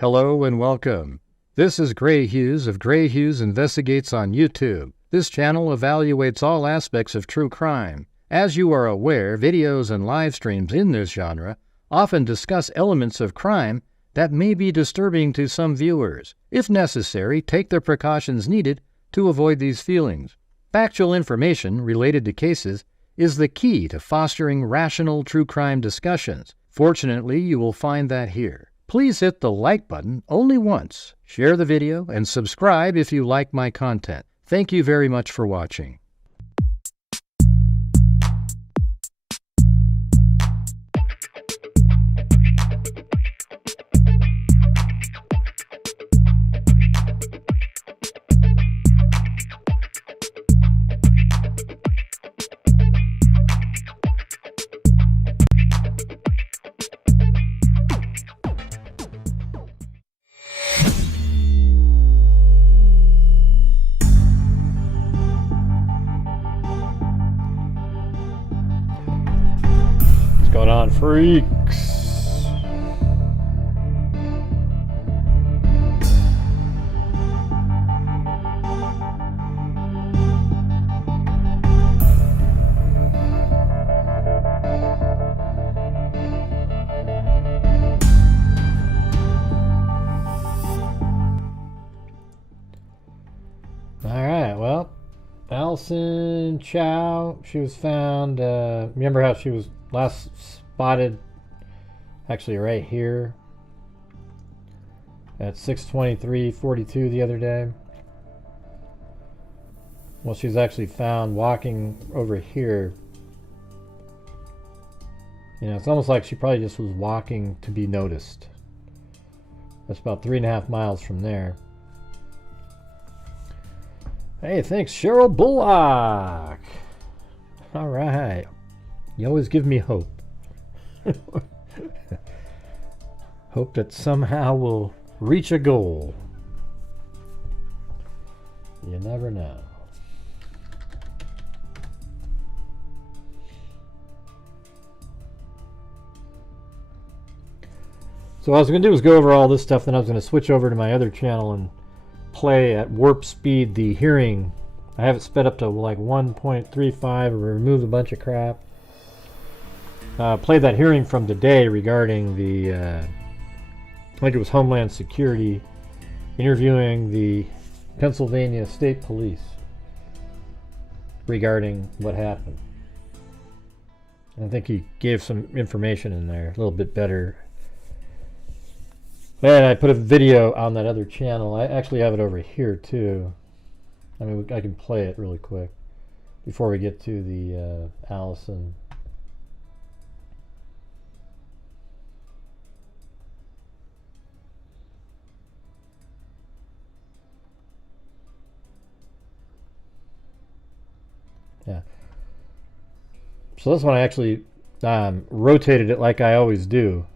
Hello and welcome. This is Grant Hughes of Grant Hughes Investigates on YouTube. This channel evaluates all aspects of true crime. As you are aware, videos and live streams in this genre often discuss elements of crime that may be disturbing to some viewers. If necessary, take the precautions needed to avoid these feelings. Factual information related to cases is the key to fostering rational true crime discussions. Fortunately, you will find that here. Please hit the like button only once, share the video, and subscribe if you like my content. Thank you very much for watching. What's going on, freaks? Alright, well, Alison Chao, she was found, remember how she was last spotted actually right here at 6:23:42 the other day? Well, she was actually found walking over here. You know, it's almost like she probably just was walking to be noticed. That's about 3.5 miles from there. Hey, thanks, Cheryl Bullock. All right. You always give me hope. Hope that somehow we'll reach a goal. You never know. So what I was going to do is go over all this stuff, then I was going to switch over to my other channel and play at warp speed the hearing. I have it sped up to like 1.35 or remove a bunch of crap. Play that hearing from today regarding the, I think it was Homeland Security, interviewing the Pennsylvania State Police regarding what happened. I think he gave some information in there, a little bit better. Man, I put a video on that other channel. I actually have it over here too. I mean, I can play it really quick before we get to the Allison. Yeah. So this one I actually rotated it like I always do.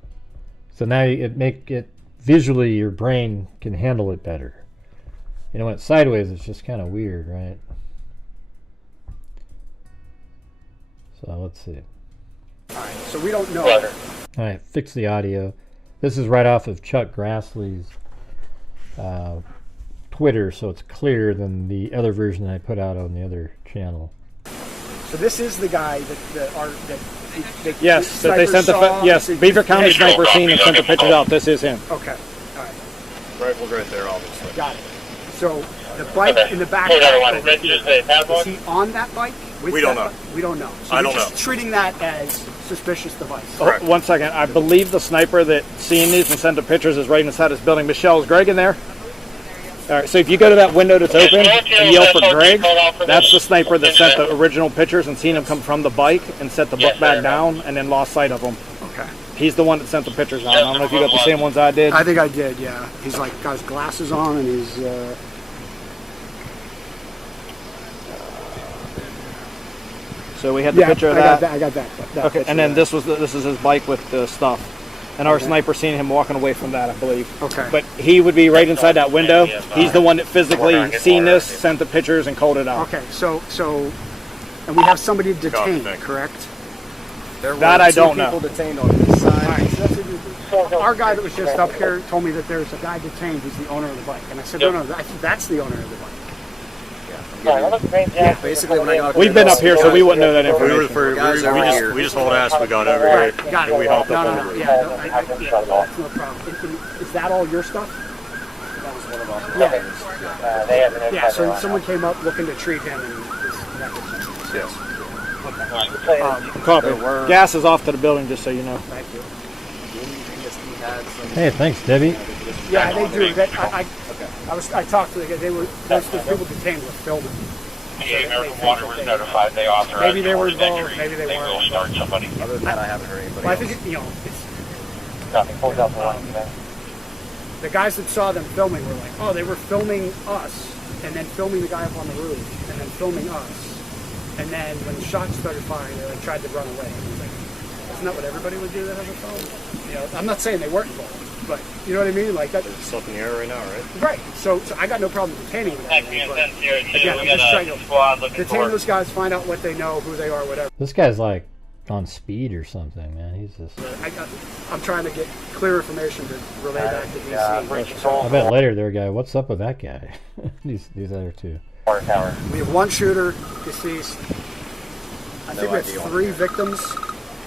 So now it visually your brain can handle it better. You know, when it's sideways, it's just kind of weird, right? So let's see. All right, so we don't know. All right, fix the audio. This is right off of Chuck Grassley's Twitter, so it's clearer than the other version that I put out on the other channel. So this is the guy that yes, that they sent yes, Beaver County sniper scene and sent the pictures out. This is him. Okay, all right. Rifle's right there, obviously. Got it. So the bike in the back. Is he on that bike? We don't know. We don't know. So I don't know. Just treating that as suspicious device. Oh, 1 second. I believe the sniper that seen these and sent the pictures is right inside this building. Michelle, is Greg in there? All right, so if you go to that window that's open and yell for Greg, that's the sniper that sent the original pictures and seen him come from the bike and set the book back down and then lost sight of him. Okay. He's the one that sent the pictures out. I don't know if you got the same ones I did. I think I did, yeah. He's like got his glasses on and he's... So we had the picture of that. I got that. Okay, and then this is his bike with the stuff. And our sniper seen him walking away from that, I believe. Okay. But he would be right inside that window. He's the one that physically seen this, sent the pictures, and called it out. Okay, so and we have somebody detained, correct? There that were I two don't know. people detained on this side. All right, so our guy that was just up here told me that there's a guy detained who's the owner of the bike. And I said, no, I think that's the owner of the bike. Yeah, basically when I got We've been up here, so we wouldn't know that information. We just hauled ass. We got over here. Got it. We hopped up on the roof. That's no problem. Is that all your stuff? That was one of our Yeah, so someone came up looking to treat him, and that was Yes. Copy. Gas is off to the building, just so you know. Thank you. Hey, thanks, Debbie. Yeah, they do. I talked to the guy. They were those people detained were filming. The American Water was notified. They authorized. Maybe they were involved. Maybe they weren't. Will start somebody. Other than that, I haven't heard anybody. Well, I think it's Nothing. Hold up the line. the guys that saw them filming were like, oh, they were filming us, and then filming the guy up on the roof, and then filming us, and then when the shots started firing, they like tried to run away. It was like, isn't that what everybody would do that has a phone? You know, I'm not saying they weren't involved, but you know what I mean? Like that. It's up in the air right now, right? Right. So I got no problem detaining them. Again, I'm We just got trying a to squad looking detain for. those guys, find out what they know, who they are, whatever. This guy's like on speed or something, man. He's just. I'm trying to get clear information to relay back to DC. I bet later there, guy. What's up with that guy? these other two. Tower. We have one shooter deceased. I think we have idea. 3 victims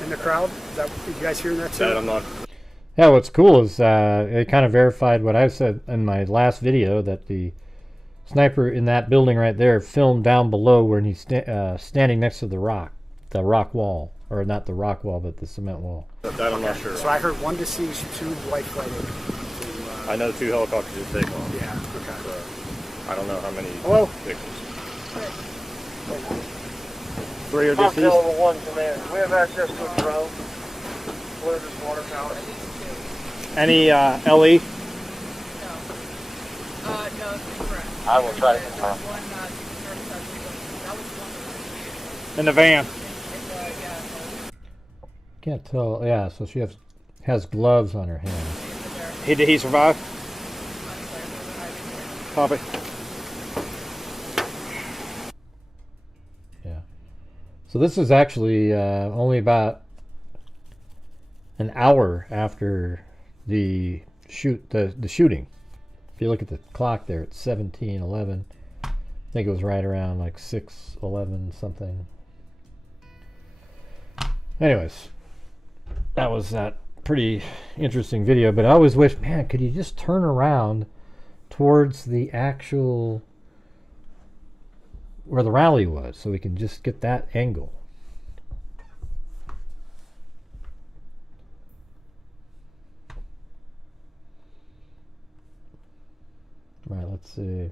in the crowd. Is that you guys hearing that too? That I'm not. Yeah, what's cool is it kind of verified what I said in my last video, that the sniper in that building right there filmed down below where he's standing next to the rock wall, or not the rock wall, but the cement wall. That I'm not sure. So I heard 1 deceased, 2 life-flighted. I know 2 helicopters just take off. Yeah. Okay. So I don't know how many Hello? victims. 3 are Counsel deceased. over 1, command. We have access to a drone. Clear this water tower. Any LE? No, it's incorrect. I will try to confirm. In the van. Can't tell. Yeah, so she has gloves on her hands. Did he survive? Copy. Yeah. So this is actually only about an hour after the shooting. If you look at the clock there, it's 17:11. I think it was right around like 6:11 something. Anyways, that was that pretty interesting video. But I always wish, man, could you just turn around towards the actual where the rally was, so we can just get that angle. Right, let's see.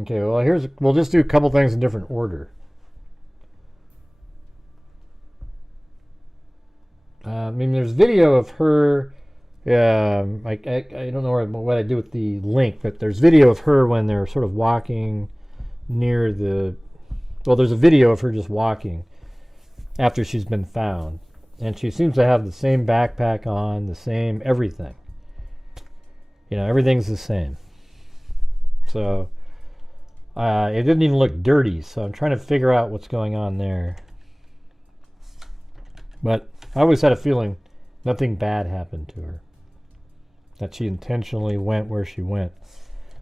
Okay, well we'll just do a couple things in different order. I mean, there's video of her. I don't know what I do with the link, but there's video of her when they're sort of walking near the. Well, there's a video of her just walking after she's been found, and she seems to have the same backpack on, the same everything. You know, everything's the same. So it didn't even look dirty. So I'm trying to figure out what's going on there. But I always had a feeling nothing bad happened to her. That she intentionally went where she went.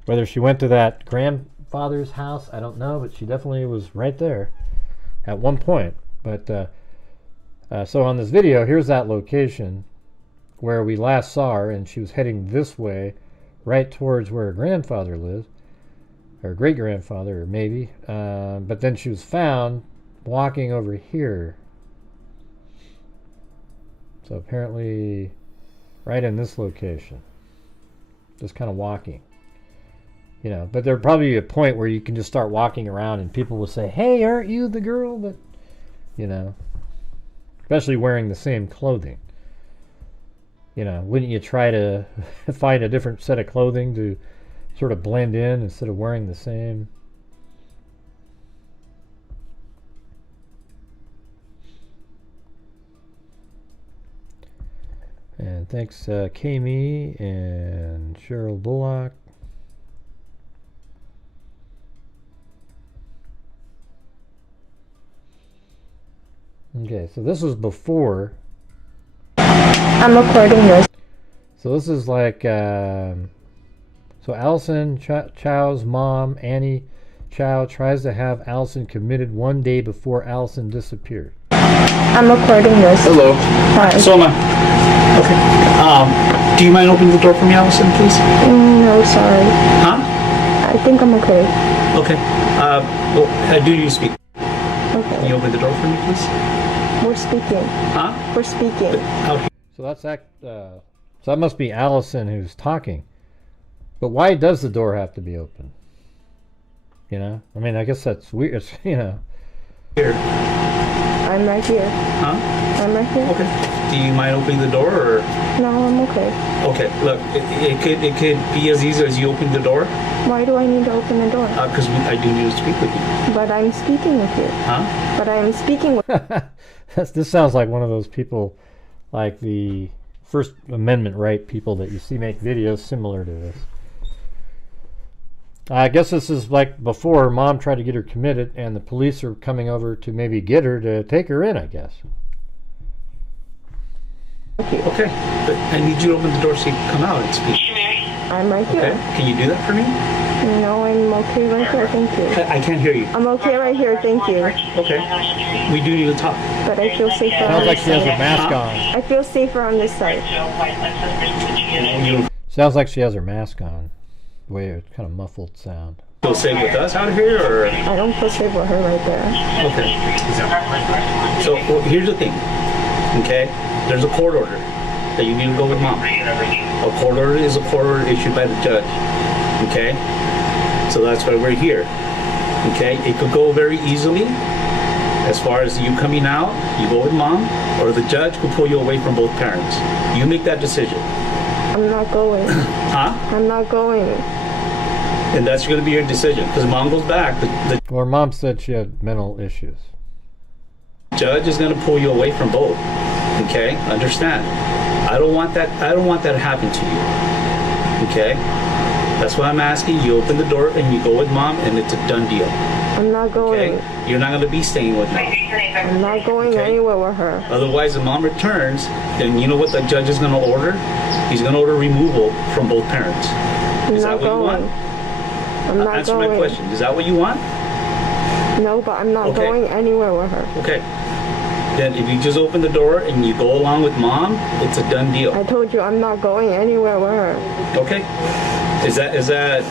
Whether she went to that grandfather's house, I don't know, but she definitely was right there at one point. But so on this video, here's that location where we last saw her, and she was heading this way, right towards where her grandfather lives, or great-grandfather, or maybe. But then she was found walking over here. So apparently right in this location, just kind of walking, you know. But there'd probably be a point where you can just start walking around and people will say, hey, aren't you the girl that, you know, especially wearing the same clothing. You know, wouldn't you try to find a different set of clothing to sort of blend in instead of wearing the same? And And thanks Kami and Cheryl Bullock. Okay, so this was before. I'm recording this. So this is like, so Allison Chow's mom, Annie Chow, tries to have Allison committed one day before Allison disappeared. I'm recording this. Hello. Hi. So am I. Okay. Do you mind opening the door for me, Allison, please? No, sorry. Huh? I think I'm okay. Okay. Well, I do need to speak. Okay. Can you open the door for me, please? We're speaking. Huh? We're speaking. So that's so that must be Allison who's talking. But why does the door have to be open? You know? I mean, I guess that's weird. It's, you know. Here. I'm right here. Huh? I'm right here. Okay. Do you mind opening the door, or? No, I'm okay. Okay. Look, it could be as easy as you open the door. Why do I need to open the door? Because I do need to speak with you. But I'm speaking with you. Huh? But I'm speaking with This sounds like one of those people, like the First Amendment right people that you see make videos similar to this. I guess this is like before her mom tried to get her committed and the police are coming over to maybe get her to take her in, I guess. Okay. But I need you to open the door so you can come out and speak. I'm right here. Okay. Can you do that for me? No, I'm okay right here, thank you. I can't hear you. I'm okay right here, thank you. Okay. We do need to talk. But I feel safer on Sounds like this she has her side. mask on. I feel safer on this side. Sounds like she has her mask on. The way it's kind of muffled sound. Feel safe with us out here, or? I don't feel safe with her right there. Okay. So well, here's the thing. Okay. There's a court order that you need to go with mom. A court order is a court order issued by the judge. Okay. So that's why we're here. Okay. It could go very easily. As far as you coming out, you go with mom, or the judge could pull you away from both parents. You make that decision. I'm not going. Huh? I'm not going. And that's going to be your decision. Because mom goes back. Well, her mom said she had mental issues. The judge is going to pull you away from both. Okay? Understand? I don't want that to happen to you. Okay? That's why I'm asking. You open the door and you go with mom, and it's a done deal. I'm not going. Okay? You're not going to be staying with mom. I'm not going anywhere with her. Otherwise, if mom returns, then you know what the judge is going to order? He's going to order removal from both parents. Is that what you want? I'm not Answer going. my question. Is that what you want? No, but I'm not going anywhere with her. Okay. Then if you just open the door and you go along with mom, it's a done deal. I told you I'm not going anywhere with her. Okay. Is that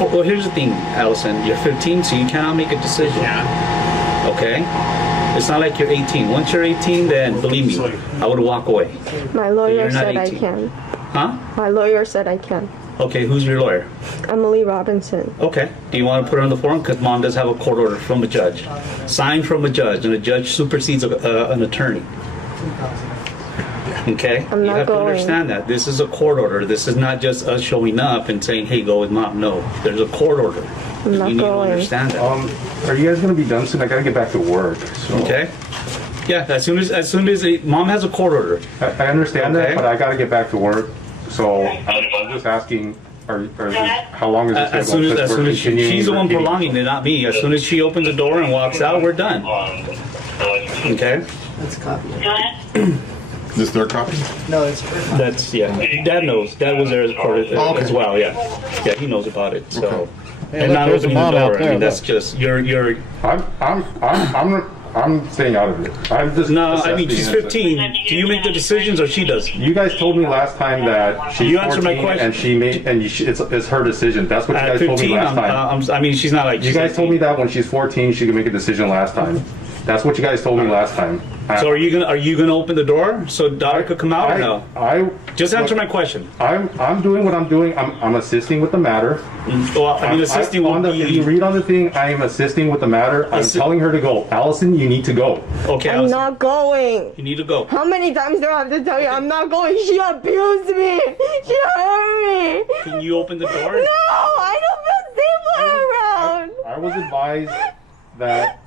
well, here's the thing, Allison. You're 15, so you cannot make a decision. Yeah. Okay? It's not like you're 18. Once you're 18, then believe me, I would walk away. My lawyer said 18. I can. Huh? My lawyer said I can. Okay, who's your lawyer? Emily Robinson. Okay. Do you want to put her on the form? Because mom does have a court order from a judge. Signed from a judge, and a judge supersedes an attorney. Okay? I'm you not have going. to understand that. This is a court order. This is not just us showing up and saying, hey, go with mom. No. There's a court order. I'm not you need going. to understand that. Are you guys going to be done soon? I got to get back to work. So. Okay? Yeah, as soon as mom has a court order. I understand that, but I got to get back to work. So I'm just asking, how long is this As soon as she's the one prolonging it, not me. As soon as she opens the door and walks out, we're done. Okay? That's a copy. Is this their copy? No, it's That's, yeah. Dad knows. Dad was there as part of it as well, yeah. Yeah, he knows about it, so. Okay. Hey, And look, not there's a opening the mom out door, I there, mean, that's look. just, you're, I'm staying out of it. I'm just. no, I mean, she's assessing 15. Do you make the decisions or she does? You guys told me last time that she's You answered my 14 question. and she made, and it's her decision. That's what you At guys told me 15, last time. I mean, she's not like. You guys told me that when she's 14, she can make a decision last time. That's what you guys told me last time. So are you gonna open the door so daughter could come out or no? Just answer my question. I'm doing what I'm doing. I'm assisting with the matter. Well, I mean, assisting will If you be. read on the thing, I am assisting with the matter. I'm telling her to go. Allison, you need to go. Okay, I'm Allison, not going. you need to go. How many times do I have to tell you I'm not going? She abused me. She hurt me. Can you open the door? No, I don't feel safe with her around. I was advised that,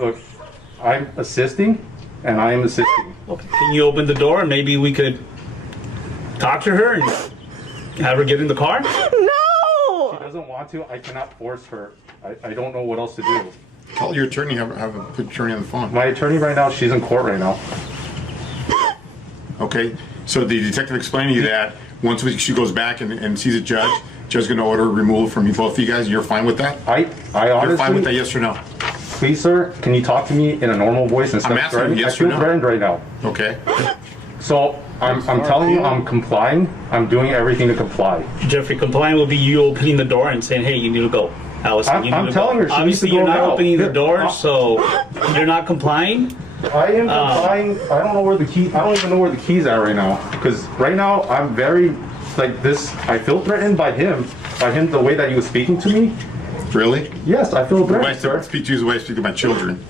look, I'm assisting, and I am assisting. Okay. Can you open the door and maybe we could talk to her and have her get in the car? No! She doesn't want to. I cannot force her. I don't know what else to do. Call your attorney. Have a put your attorney on the phone. My attorney right now, she's in court right now. Okay. So the detective explained to you that once she goes back and sees a judge, judge's going to order removal from you, both of you guys. You're fine with that? I honestly. You're fine with that? Yes or no? Please, sir, can you talk to me in a normal voice instead I'm of asking threatening? yes I feel or no. threatened right now. Okay. So I'm telling you, I'm complying. I'm doing everything to comply. Jeffrey, complying will be you opening the door and saying, hey, you need to go. Allison, you need I'm to telling go. her she needs to Obviously, go you're not now. opening the door, so you're not complying. I am complying. I don't know where the key. I don't even know where the keys are right now. Because right now I'm very like this. I feel threatened by him. The way that he was speaking to me. Really? Yes, I feel The way I threatened, sir. speak to you is the way I speak to my children.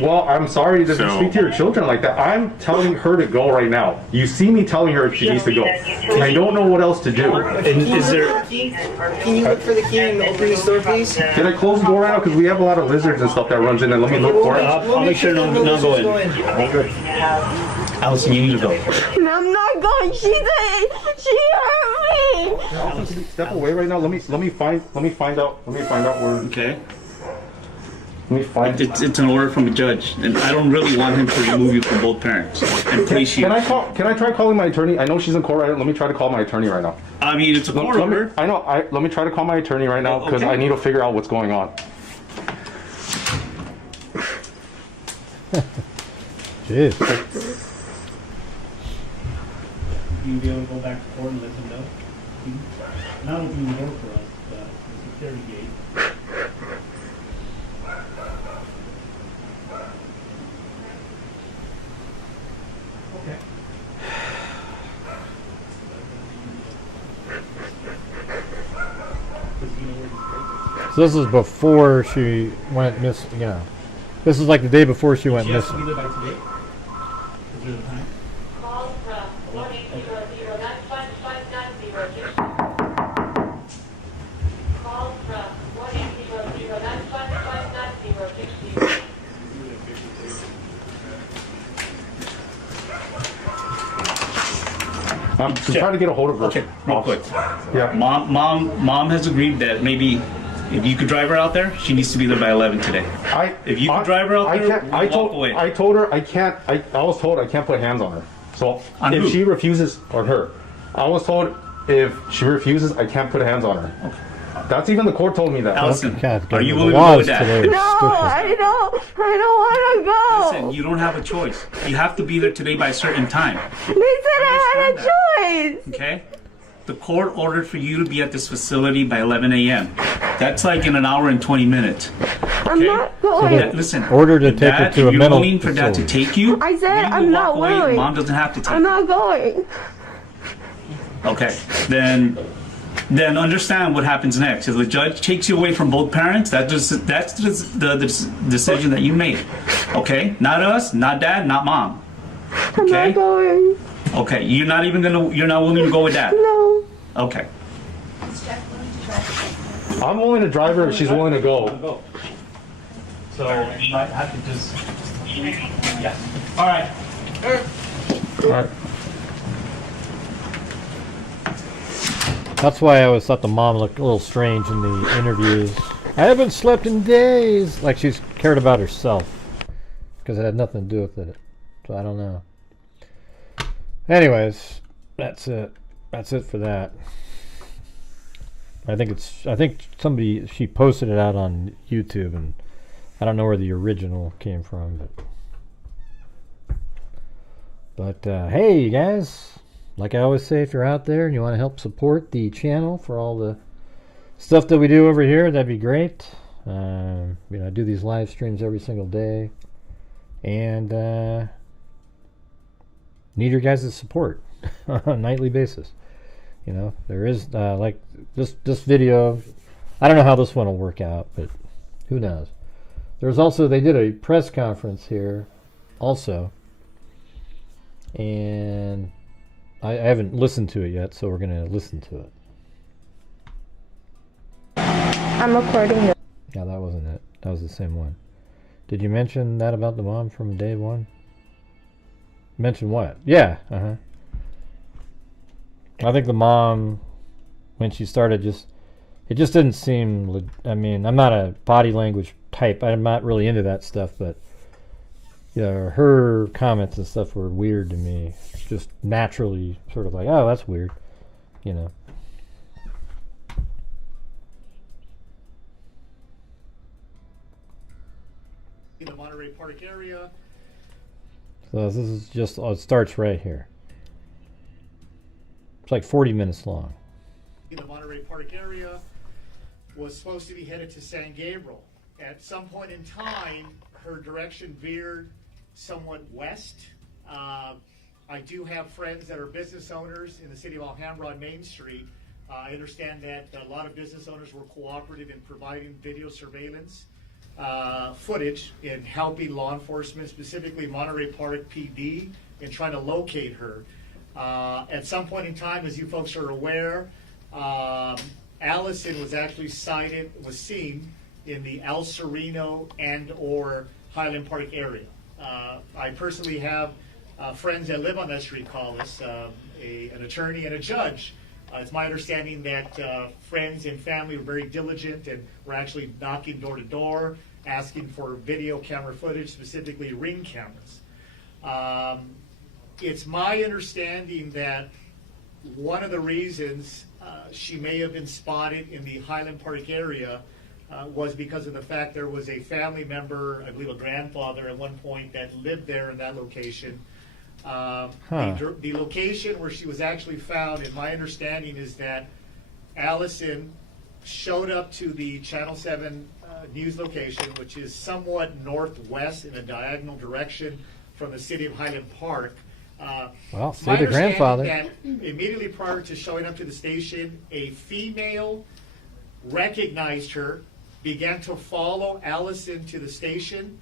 Well, I'm sorry to So- speak to your children like that. I'm telling her to go right now. You see me telling her she needs to go. I don't know what else to do. And is there... Can you look for the key and open this door, please? Can I close the door right now? Because we have a lot of lizards and stuff that runs in, and let me look for it. I'll make sure no go in. Allison, you need to go. I'm not going. She hurt me. Allison, can you step away right now? Let me find out where. Okay. Let me find. It's an order from a judge, and I don't really want him to remove you from both parents and place you. Can I try calling my attorney? I know she's in court right now. Let me try to call my attorney right now. I mean, it's a court order. I know. Let me try to call my attorney right now because Okay. I need to figure out what's going on. Jeez. You be able to go back to court and let them know? Not opening the door for us, but the security gate. Okay. So this is before she went missing, you know. This is like the day before she went She has to missing. be there by today? Is there a time? Call from 1800 Call from 1800 I'm trying to get a hold of her. Okay, real quick. Yeah. Mom has agreed that maybe if you could drive her out there, she needs to be there by 11 today. If you could drive her out there, walk away. I told her I can't. I was told I can't put hands on her. So On if who? she refuses, on her, I was told if she refuses, I can't put hands on her. Okay. That's even the court told me that. Allison, God, are you the willing to go laws with that? today are No, stupid. I don't want to go. Listen, you don't have a choice. You have to be there today by a certain time. They said I had a choice. Okay? The court ordered for you to be at this facility by 11 a.m. That's like in an hour and 20 minutes. I'm Okay? not going. Listen, Order to if take her Dad, to a if you're mental willing for Dad to facility. take you, I said you will I'm not walk away. willing. Mom doesn't have to take I'm you. not going. Okay, then understand what happens next. If the judge takes you away from both parents, that's the decision that you made. Okay, not us, not Dad, not Mom. I'm Okay? not going. Okay, you're not willing to go with Dad. No. Okay. I'm willing to drive her if she's willing to go. So you might have to just. Yeah. All right. All right. That's why I always thought the mom looked a little strange in the interviews. I haven't slept in days. Like she's cared about herself. Because it had nothing to do with it. So I don't know. Anyways, that's it. That's it for that. I think she posted it out on YouTube, and I don't know where the original came from, but hey, you guys, like I always say, if you're out there and you want to help support the channel for all the stuff that we do over here, that'd be great. I do these live streams every single day, and need your guys' support on a nightly basis. There is like this video. I don't know how this one will work out, but who knows. There's also, they did a press conference here also, and I haven't listened to it yet, so we're gonna listen to it. I'm recording it. Yeah, that wasn't it. That was the same one. Did you mention that about the mom from day one? Mention what? Yeah. I think the mom, when she started, it just didn't seem. I mean, I'm not a body language type. I'm not really into that stuff, but yeah, her comments and stuff were weird to me. Just naturally, sort of like, oh, that's weird, you know. In the Monterey Park area. So this is just, it starts right here. It's like 40 minutes long. In the Monterey Park area, was supposed to be headed to San Gabriel. At some point in time, her direction veered somewhat west. I do have friends that are business owners in the city of Alhambra on Main Street. I understand that a lot of business owners were cooperative in providing video surveillance footage in helping law enforcement, specifically Monterey Park PD, in trying to locate her. At some point in time, as you folks are aware, Allison was actually was seen in the El Sereno and or Highland Park area. I personally have friends that live on that street call us, an attorney and a judge. It's my understanding that friends and family were very diligent and were actually knocking door to door, asking for video camera footage, specifically Ring cameras. It's my understanding that one of the reasons she may have been spotted in the Highland Park area was because of the fact there was a family member, I believe a grandfather at one point, that lived there in that location. The location where she was actually found, in my understanding, is that Allison showed up to the Channel 7 news location, which is somewhat northwest in a diagonal direction from the city of Highland Park. Well, see the grandfather. That immediately prior to showing up to the station, a female recognized her, began to follow Allison to the station.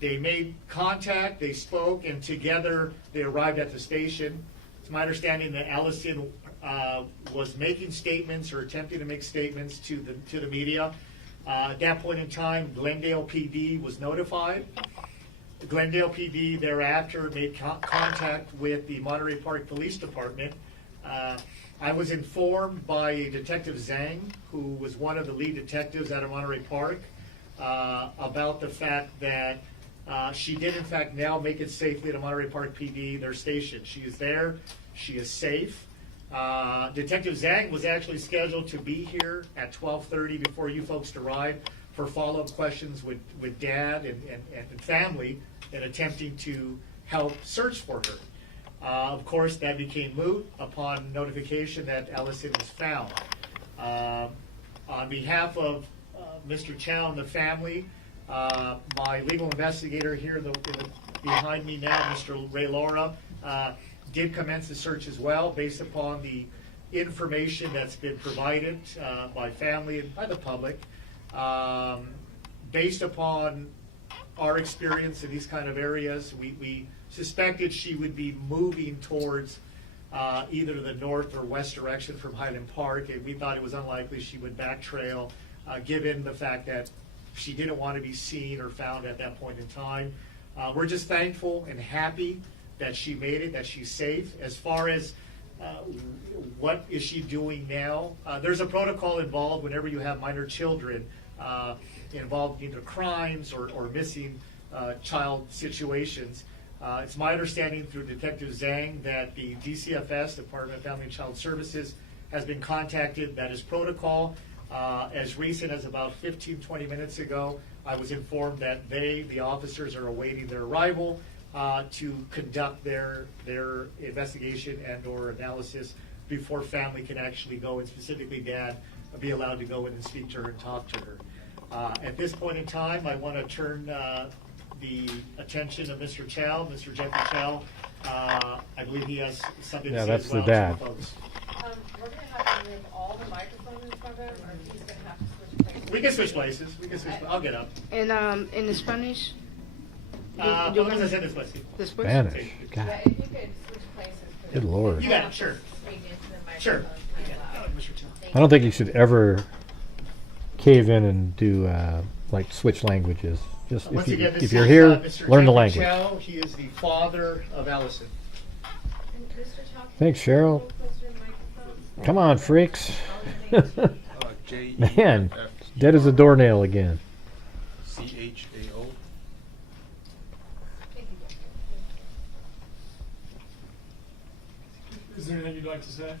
They made contact, they spoke, and together they arrived at the station. It's my understanding that Allison was making statements or attempting to make statements to the media. At that point in time, Glendale PD was notified. Glendale PD thereafter made contact with the Monterey Park Police Department. I was informed by Detective Zhang, who was one of the lead detectives out of Monterey Park, about the fact that she did in fact now make it safely to Monterey Park PD, their station. She is there, she is safe. Detective Zhang was actually scheduled to be here at 12:30 before you folks arrived for follow-up questions with Dad and family and attempting to help search for her. Of course, that became moot upon notification that Allison was found. On behalf of Mr. Chow and the family, my legal investigator here behind me now, Mr. Ray Laura, did commence the search as well based upon the information that's been provided by family and by the public. Based upon our experience in these kind of areas, we suspected she would be moving towards either the north or west direction from Highland Park, and we thought it was unlikely she would back trail, given the fact that she didn't want to be seen or found at that point in time. We're just thankful and happy that she made it, that she's safe. As far as what is she doing now, there's a protocol involved whenever you have minor children involved in either crimes or missing child situations. It's my understanding through Detective Zhang that the DCFS, Department of Family and Child Services, has been contacted. That is protocol. As recent as about 15-20 minutes ago, I was informed that the officers, are awaiting their arrival to conduct their investigation and or analysis before family can actually go, and specifically Dad, be allowed to go in and speak to her and talk to her. At this point in time, I want to turn the attention of Mr. Chow, Mr. Jeffrey Chow. I believe he has something to say that's as well the dad. to the folks. We're going to have to move all the microphones in front of him, or he's going to have to switch places? We can switch places. I'll get up. And in Spanish? Podemos hacer después. Después? Spanish. God. Yeah, if you could switch places. Good Lord. You got it, sure. Speak into the Sure. microphone kind of loud. Mr. Chow. I don't think you should ever cave in and do like switch languages. Just Once again, this if you're is, here, Mr. learn the Jeffrey language. Chow. He is the father of Allison. Thanks, Cheryl. Come on, freaks. Man, dead as a doornail again. CHAO. Is there anything you'd like to say?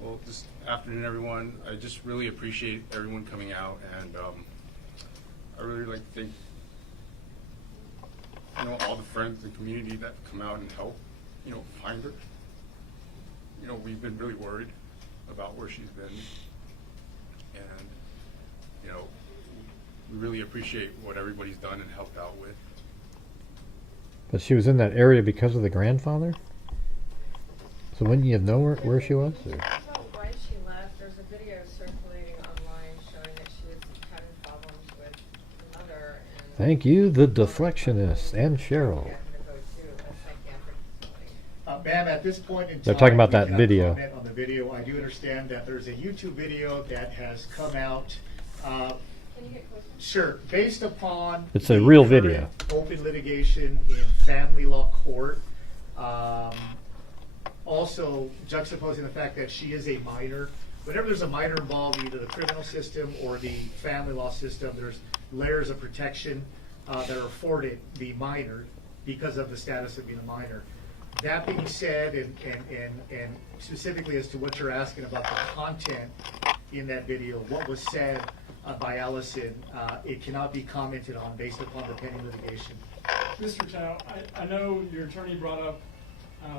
Well, this afternoon, everyone. I just really appreciate everyone coming out, and I really like to thank all the friends and community that come out and help find her. We've been really worried about where she's been, and we really appreciate what everybody's done and helped out with. But she was in that area because of the grandfather? So wouldn't you have known where she was? Or? Why she left? There's a video circulating online showing that she was having problems with her mother. Thank you, the deflectionist, and Cheryl. Ma'am, at this point in time, they're talking about that we video. Comment on the video. I do understand that there's a YouTube video that has come out. Can you get closer? Sure. Based upon it's a real video. Open litigation in family law court. Also juxtaposing the fact that she is a minor. Whenever there's a minor involved, either the criminal system or the family law system, there's layers of protection that are afforded the minor because of the status of being a minor. That being said, and specifically as to what you're asking about the content in that video, what was said by Allison, it cannot be commented on based upon the pending litigation. Mr. Chow, I know your attorney brought up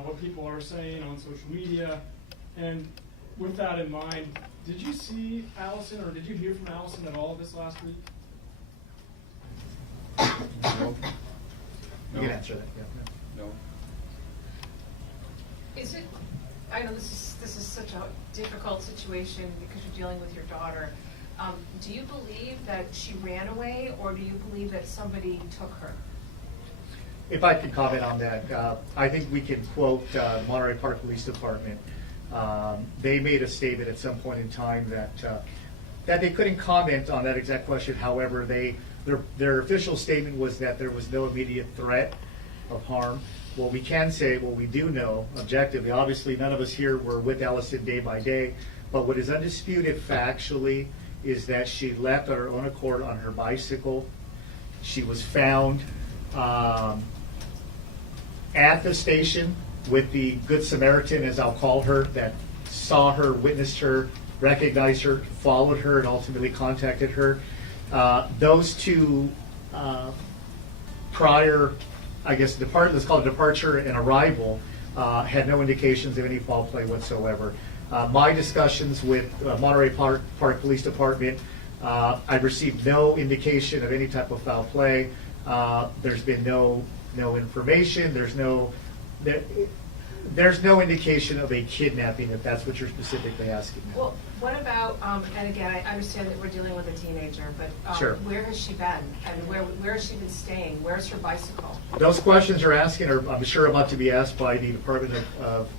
what people are saying on social media, and with that in mind, did you see Allison or did you hear from Allison at all this last week? No. You can answer that. Yeah. No. Is it? I know this is such a difficult situation because you're dealing with your daughter. Do you believe that she ran away, or do you believe that somebody took her? If I can comment on that, I think we can quote Monterey Park Police Department. They made a statement at some point in time that they couldn't comment on that exact question. However, their official statement was that there was no immediate threat of harm. What we can say, what we do know objectively, obviously none of us here were with Allison day by day, but what is undisputed factually is that she left on her own accord on her bicycle. She was found at the station with the Good Samaritan, as I'll call her, that saw her, witnessed her, recognized her, followed her, and ultimately contacted her. Those two prior, I guess, let's call it departure and arrival, had no indications of any foul play whatsoever. My discussions with Monterey Park Police Department, I've received no indication of any type of foul play. There's been no information. There's no indication of a kidnapping, if that's what you're specifically asking. Well, what about, and again, I understand that we're dealing with a teenager, but Sure. Where has she been? And where has she been staying? Where's her bicycle? Those questions you're asking are, I'm sure, about to be asked by the Department of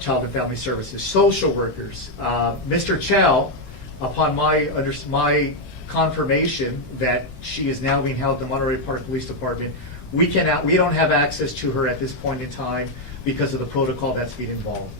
Child and Family Services social workers. Mr. Chow, upon my confirmation that she is now being held at the Monterey Park Police Department, we don't have access to her at this point in time because of the protocol that's being involved.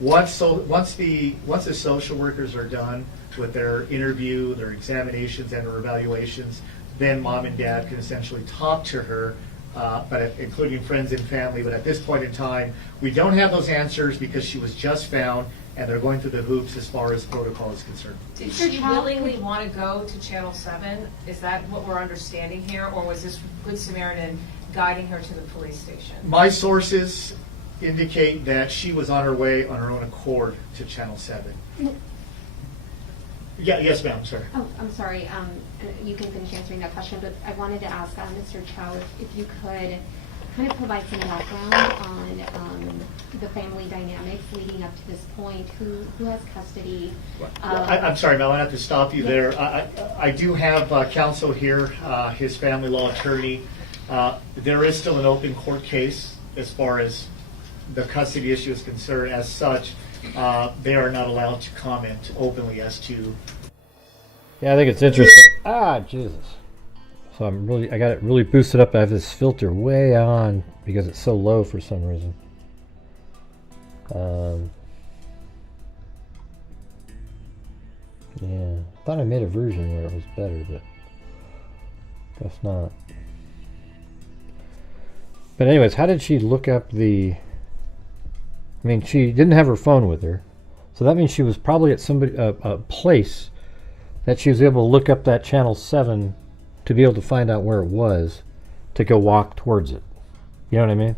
Once the social workers are done with their interview, their examinations, and their evaluations, then mom and dad can essentially talk to her, but including friends and family. But at this point in time, we don't have those answers because she was just found, and they're going through the hoops as far as protocol is concerned. Did she willingly want to go to Channel 7? Is that what we're understanding here, or was this Good Samaritan guiding her to the police station? My sources indicate that she was on her way on her own accord to Channel 7. Yes, ma'am, sorry. Oh, I'm sorry. You can finish answering that question, but I wanted to ask Mr. Chow if you could kind of provide some background on the family dynamics leading up to this point. Who has custody? I'm sorry, Mel, I have to stop you there. I do have counsel here, his family law attorney. There is still an open court case as far as the custody issue is concerned. As such, they are not allowed to comment openly as to. Yeah, I think it's interesting. Jesus. So I got it really boosted up. I have this filter way on because it's so low for some reason. Yeah, I thought I made a version where it was better, but guess not. But anyways, how did she look up the... I mean, she didn't have her phone with her, so that means she was probably at a place that she was able to look up that channel 7 to be able to find out where it was to go walk towards it. You know what I mean?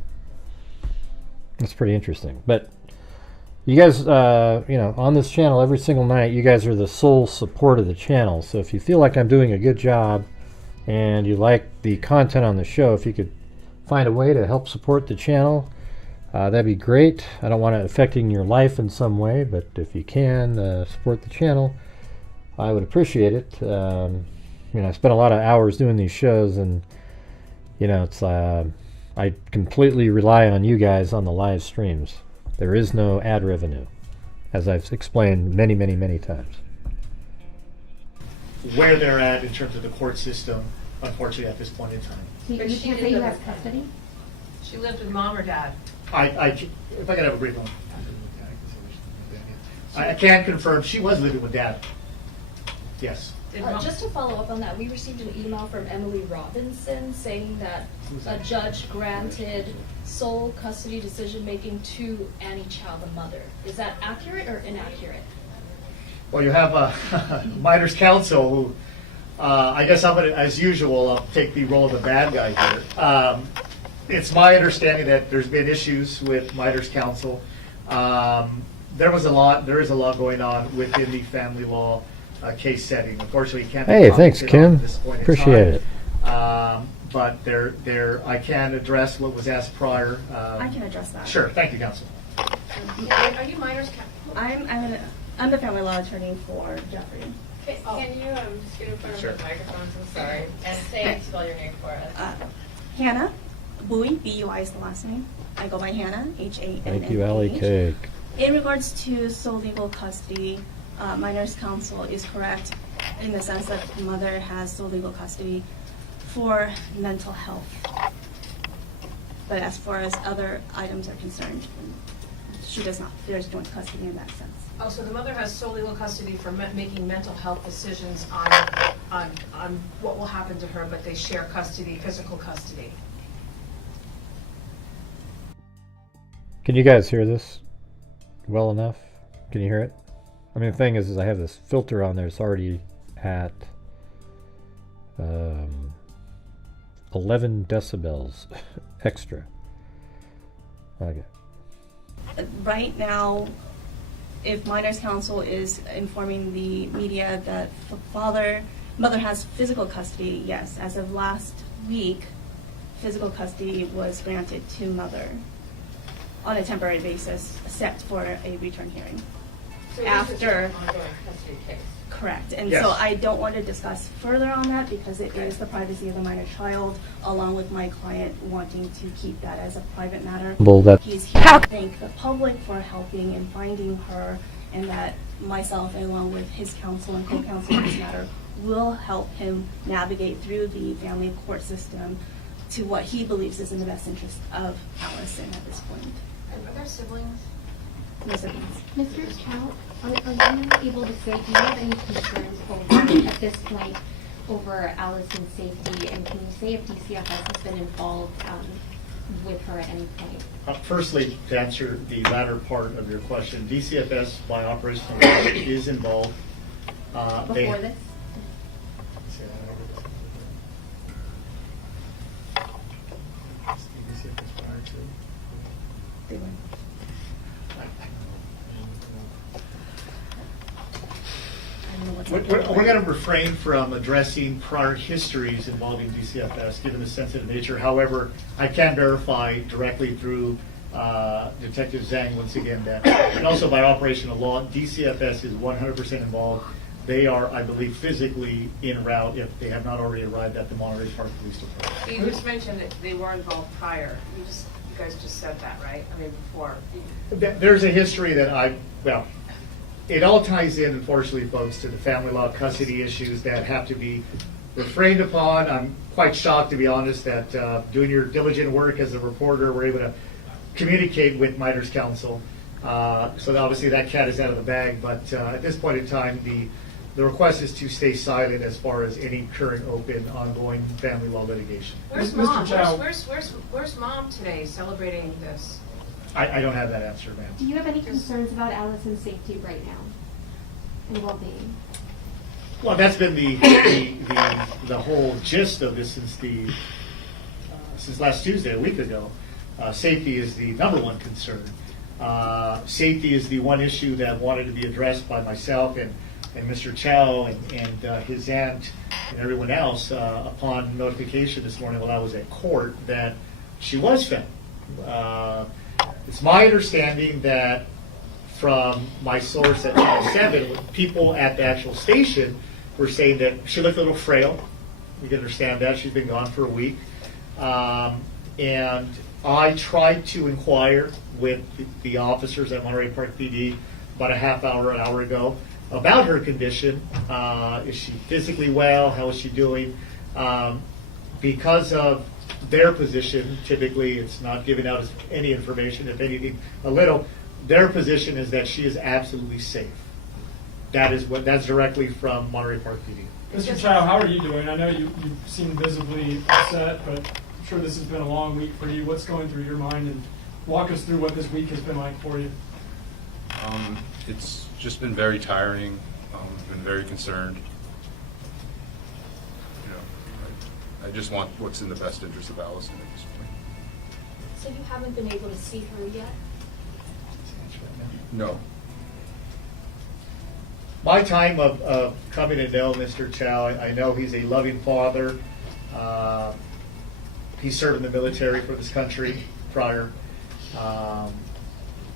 That's pretty interesting. But you guys, you know, on this channel every single night, you guys are the sole support of the channel. So if you feel like I'm doing a good job and you like the content on the show, if you could find a way to help support the channel, that'd be great. I don't want it affecting your life in some way, but if you can support the channel, I would appreciate it. You know, I spent a lot of hours doing these shows, and you know, it's I completely rely on you guys on the live streams. There is no ad revenue, as I've explained many, many, many times. Where they're at in terms of the court system, unfortunately, at this point in time. You can't say you have custody? She lived with mom or dad? If I could have a brief one. I can confirm she was living with dad. Yes. Just to follow up on that, we received an email from Emily Robinson saying that a judge granted sole custody decision-making to Annie Chow, the mother. Is that accurate or inaccurate? Well, you have Minors Counsel who, I guess I'm going to, as usual, I'll take the role of the bad guy here. It's my understanding that there's been issues with Minors Counsel. There is a lot going on within the family law case setting. Unfortunately, you can't. Hey, thanks, Kim. Appreciate it. But I can address what was asked prior. I can address that. Sure. Thank you, Counsel. Are you minors counsel? I'm the family law attorney for Jeffrey. Can you just get in front of the microphone? I'm sorry. And spell your name for us. Hannah Bui, B-U-I is the last name. I go by Hannah, H-A-N-N-A-H. Thank you, Allie Cake. In regards to sole legal custody, Minors Counsel is correct in the sense that the mother has sole legal custody for mental health. But as far as other items are concerned, she does not. There's joint custody in that sense. Oh, so the mother has sole legal custody for making mental health decisions on what will happen to her, but they share custody, physical custody. Can you guys hear this well enough? Can you hear it? I mean, the thing is I have this filter on there. It's already at 11 decibels extra. Okay. Right now, if Minors Counsel is informing the media that the mother has physical custody, yes. As of last week, physical custody was granted to mother on a temporary basis, set for a return hearing. So after an ongoing custody case. Correct. And yes. so I don't want to discuss further on that because it is the privacy of the minor child, along with my client wanting to keep that as a private matter. He's here to thank the public for helping in finding her, and that myself, along with his counsel and co-counsel in this matter, will help him navigate through the family court system to what he believes is in the best interest of Allison at this point. And are there siblings? No siblings. Mr. Chow, are you able to say, do you have any concerns over, at this point, over Allison's safety? And can you say if DCFS has been involved with her at any point? Firstly, to answer the latter part of your question, DCFS by operational law is involved. Before this? They were. We're going to refrain from addressing prior histories involving DCFS, given the sensitive nature. However, I can verify directly through Detective Zhang, once again, that, and also by operational law, DCFS is 100% involved. They are, I believe, physically en route, if they have not already arrived at the Monterey Park Police Department. So you just mentioned that they were involved prior. You guys just said that, right? I mean, before. There's a history that it all ties in, unfortunately, folks, to the family law custody issues that have to be refrained upon. I'm quite shocked, to be honest, that doing your diligent work as a reporter, we're able to communicate with Minors Counsel. So obviously that cat is out of the bag, but at this point in time, the request is to stay silent as far as any current open, ongoing family law litigation. Where's Mom? Where's Mom today celebrating this? I don't have that answer, ma'am. Do you have any concerns about Allison's safety right now and well-being? Well, that's been the whole gist of this since last Tuesday, a week ago. Safety is the number one concern. Safety is the one issue that wanted to be addressed by myself and Mr. Chow and his aunt and everyone else upon notification this morning while I was at court that she was found. It's my understanding that from my source at Channel 7, people at the actual station were saying that she looked a little frail. We can understand that. She's been gone for a week. And I tried to inquire with the officers at Monterey Park PD about an hour ago about her condition. Is she physically well? How is she doing? Because of their position, typically it's not giving out any information, if anything, a little. Their position is that she is absolutely safe. That's directly from Monterey Park PD. Mr. Chow, how are you doing? I know you seem visibly upset, but I'm sure this has been a long week for you. What's going through your mind? And walk us through what this week has been like for you. It's just been very tiring. I've been very concerned. I just want what's in the best interest of Allison at this point. So you haven't been able to see her yet? No. My time of coming to know Mr. Chow, I know he's a loving father. He served in the military for this country prior.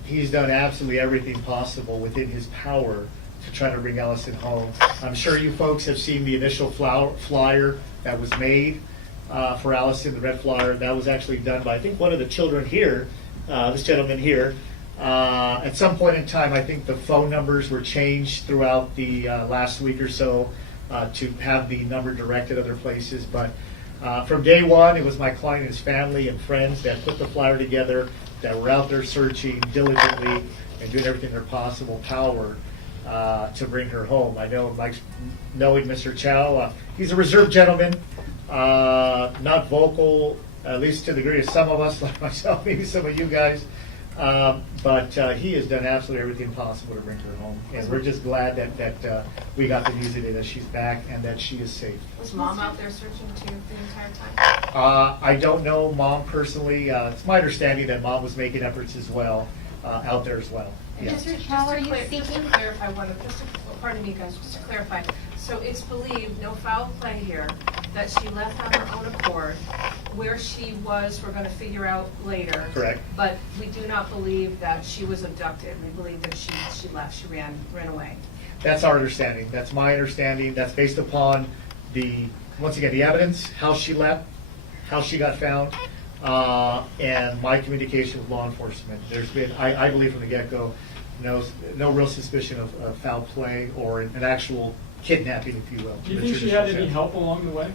He's done absolutely everything possible within his power to try to bring Allison home. I'm sure you folks have seen the initial flyer that was made for Allison, the red flyer. That was actually done by, I think, one of the children here, this gentleman here. At some point in time, I think the phone numbers were changed throughout the last week or so to have the number directed other places. But from day one, it was my client and his family and friends that put the flyer together, that were out there searching diligently and doing everything in their possible power to bring her home. I know, knowing Mr. Chow, he's a reserved gentleman, not vocal, at least to the degree of some of us, like myself, maybe some of you guys. But he has done absolutely everything possible to bring her home. And we're just glad that we got the news today that she's back and that she is safe. Was Mom out there searching too the entire time? I don't know Mom personally. It's my understanding that Mom was making efforts as well, out there as well. Just to clarify pardon me guys, just to clarify. So it's believed, no foul play here, that she left on her own accord. Where she was, we're going to figure out later. Correct. But we do not believe that she was abducted. We believe that she left, she ran away. That's our understanding. That's my understanding. That's based upon once again, the evidence, how she left, how she got found, and my communication with law enforcement. There's been, I believe from the get-go, no real suspicion of foul play or an actual kidnapping, if you will. Do you think she had any help along the way?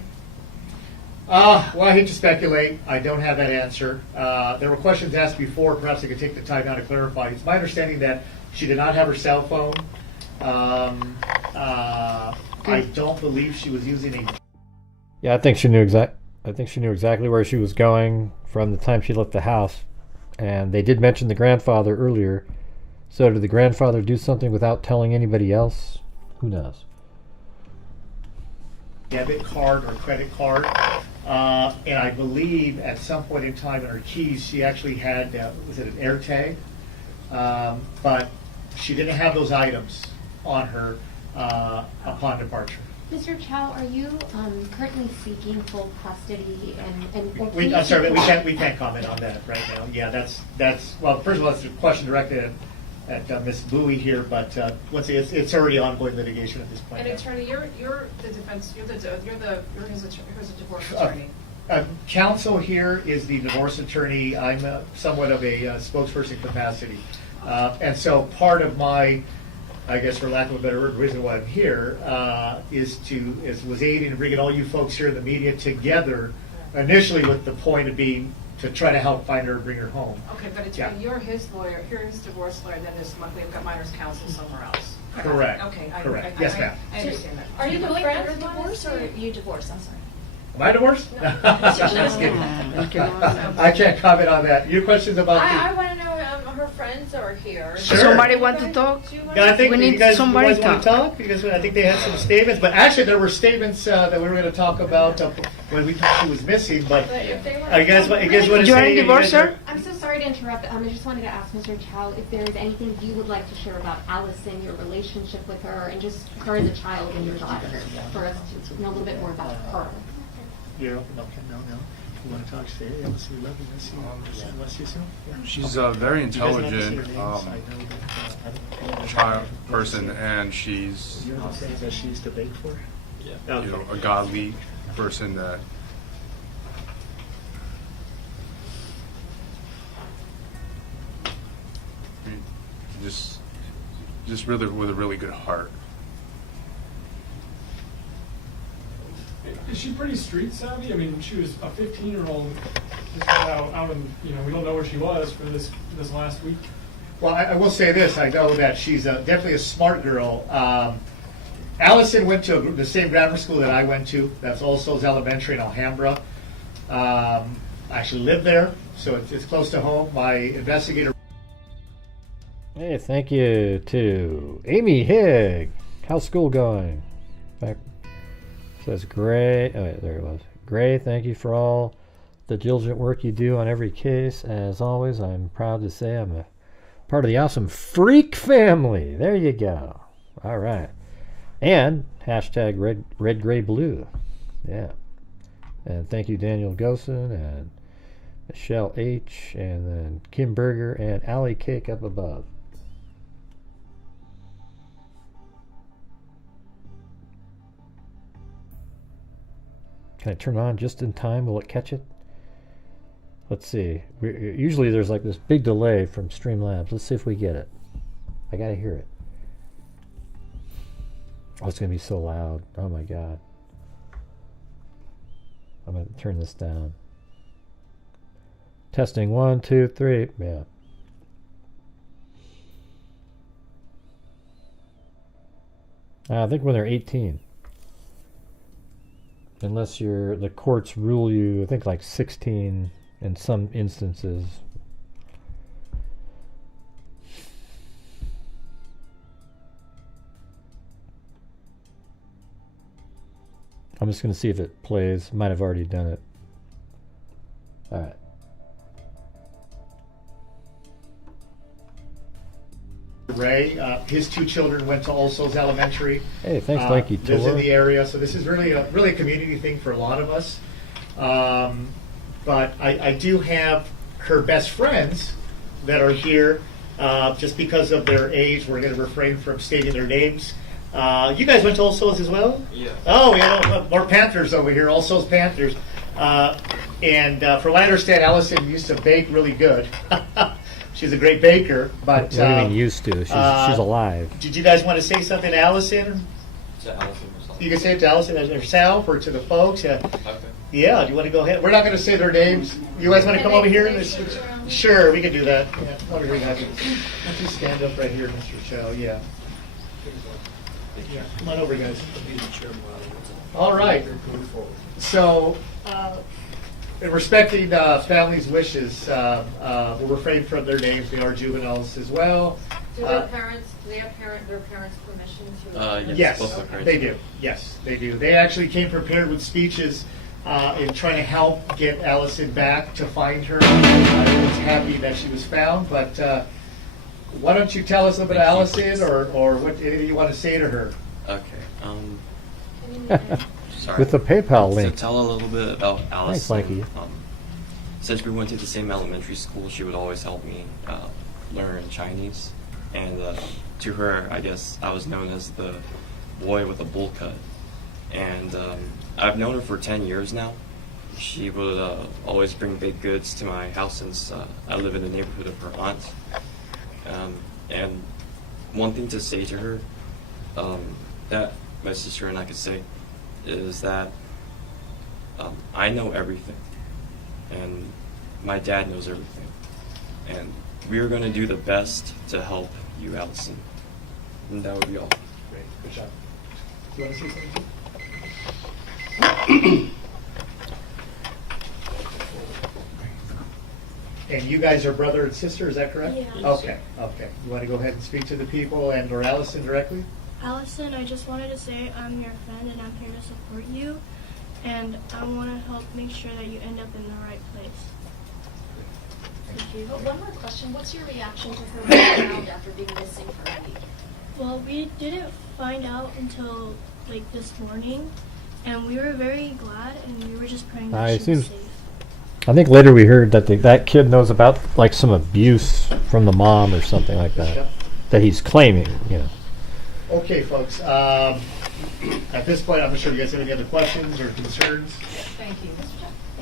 Well, I hate to speculate. I don't have that answer. There were questions asked before. Perhaps I could take the time now to clarify. It's my understanding that she did not have her cell phone. I don't believe she was using a... Yeah, I think she knew exactly where she was going from the time she left the house. And they did mention the grandfather earlier. So did the grandfather do something without telling anybody else? Who knows? Debit card or credit card, and I believe at some point in time in her keys she actually had, was it an air tag? But she didn't have those items on her upon departure. Mr. Chow, are you currently seeking full custody and I'm sorry, but we can't comment on that right now. Yeah, that's well. First of all, it's a question directed at Ms. Bowie here, but once again, it's already ongoing litigation at this point. And attorney, you're the defense. You're his divorce attorney. Counsel here is the divorce attorney. I'm somewhat of a spokesperson capacity, and so part of my, I guess for lack of a better word, reason why I'm here was aiding and bringing all you folks here in the media together, initially with the point of being to try to help find her and bring her home. Okay, but it's, Yeah. you're his lawyer, you're his divorce lawyer, then we've got minors counsel somewhere else. Correct. Okay. Correct. Yes, ma'am. I understand that. Are you Do the friends friend divorce or you divorced? I'm sorry. Am I divorced? No. Just kidding. I can't comment on that. Your question's about I want to know her friends are here. Sure. Somebody want to talk? I think we need you guys somebody want to talk because I think they had some statements. But actually, there were statements that we were going to talk about when we thought she was missing. But you guys want to say? divorce her? I'm so sorry to interrupt. I just wanted to ask Mr. Chow if there is anything you would like to share about Allison, your relationship with her, and just her as a child and your daughter, for us to know a little bit more about her. Yeah, no. You want to talk? Say, yeah, let's see, we love you. Let's see soon. Yeah. She's a very intelligent child person, and she's You know what I'm saying? That she used to bake for? Yeah. Okay. you know, a godly person that just really with a really good heart. Is she pretty street savvy? I mean, she was a 15-year-old just out in, we don't know where she was for this last week. Well, I will say this. I know that she's definitely a smart girl. Allison went to the same grammar school that I went to. That's All Souls Elementary in Alhambra. I actually lived there, so it's close to home. My investigator... Hey, thank you to Amy Higg. How's school going? Back. Says Gray. Oh, wait, there it was. Gray, thank you for all the diligent work you do on every case. As always, I'm proud to say I'm a part of the awesome Freak family. There you go. All right. And hashtag red, gray, blue. Yeah. And thank you, Daniel Gosen and Michelle H. And then Kim Berger and Allie Cake up above. Can I turn on just in time? Will it catch it? Let's see. Usually there's like this big delay from Streamlabs. Let's see if we get it. I gotta hear it. Oh, it's gonna be so loud. Oh my god. I'm gonna turn this down. Testing 1, 2, 3. Yeah. I think when they're 18. Unless the courts rule you, I think like 16 in some instances. I'm just going to see if it plays. Might have already done it. All right. Ray, his two children went to All Souls Elementary. Hey, thanks, Mikey. Lives in the area, so this is really a community thing for a lot of us. But I do have her best friends that are here. Just because of their age, we're going to refrain from stating their names. You guys went to All Souls as well? Yeah. Oh, yeah, more Panthers over here, All Souls Panthers. And from what I understand, Allison used to bake really good. She's a great baker, but... What do you mean used to? She's alive. Did you guys want to say something to Allison? To Allison or You can say it to Allison herself or to the folks. Okay. Yeah, do you want to go ahead? We're not going to say their names. You guys want to come over here? Sure, we can do that. Yeah, over here, guys. Why don't you stand up right here, Mr. Chow? Yeah. Yeah, come on over, guys. All right. So, in respecting families' wishes, we'll refrain from their names. They are juveniles as well. Do their parents, their parents' permission to? Yes, they do. Yes, they do. They actually came prepared with speeches in trying to help get Allison back to find her. I was happy that she was found, but why don't you tell us a little bit of Allison or what anything you want to say to her? Okay. Sorry. With the PayPal link. To tell a little bit about Allison. Thanks, Mikey. Since we went to the same elementary school, she would always help me learn Chinese. And to her, I guess I was known as the boy with a bowl cut. And I've known her for 10 years now. She would always bring baked goods to my house since I live in the neighborhood of her aunt. And one thing to say to her that my sister and I could say is that I know everything. And My dad knows everything. And we are going to do the best to help you, Allison. And that would be all. Great. Good job. Do you want to say something? And you guys are brother and sister, is that correct? Yeah. Okay, okay. You want to go ahead and speak to the people and or Allison directly? Allison, I just wanted to say I'm your friend and I'm here to support you. And I want to help make sure that you end up in the right place. Thank you. But one more question. What's your reaction to her being found after being missing for a week? Well, we didn't find out until like this morning. And we were very glad and we were just praying that she was safe. I think later we heard that that kid knows about like some abuse from the mom or something like that. Yep. That he's claiming, you know. Okay, folks. At this point, I'm not sure if you guys have any other questions or concerns. Thank you.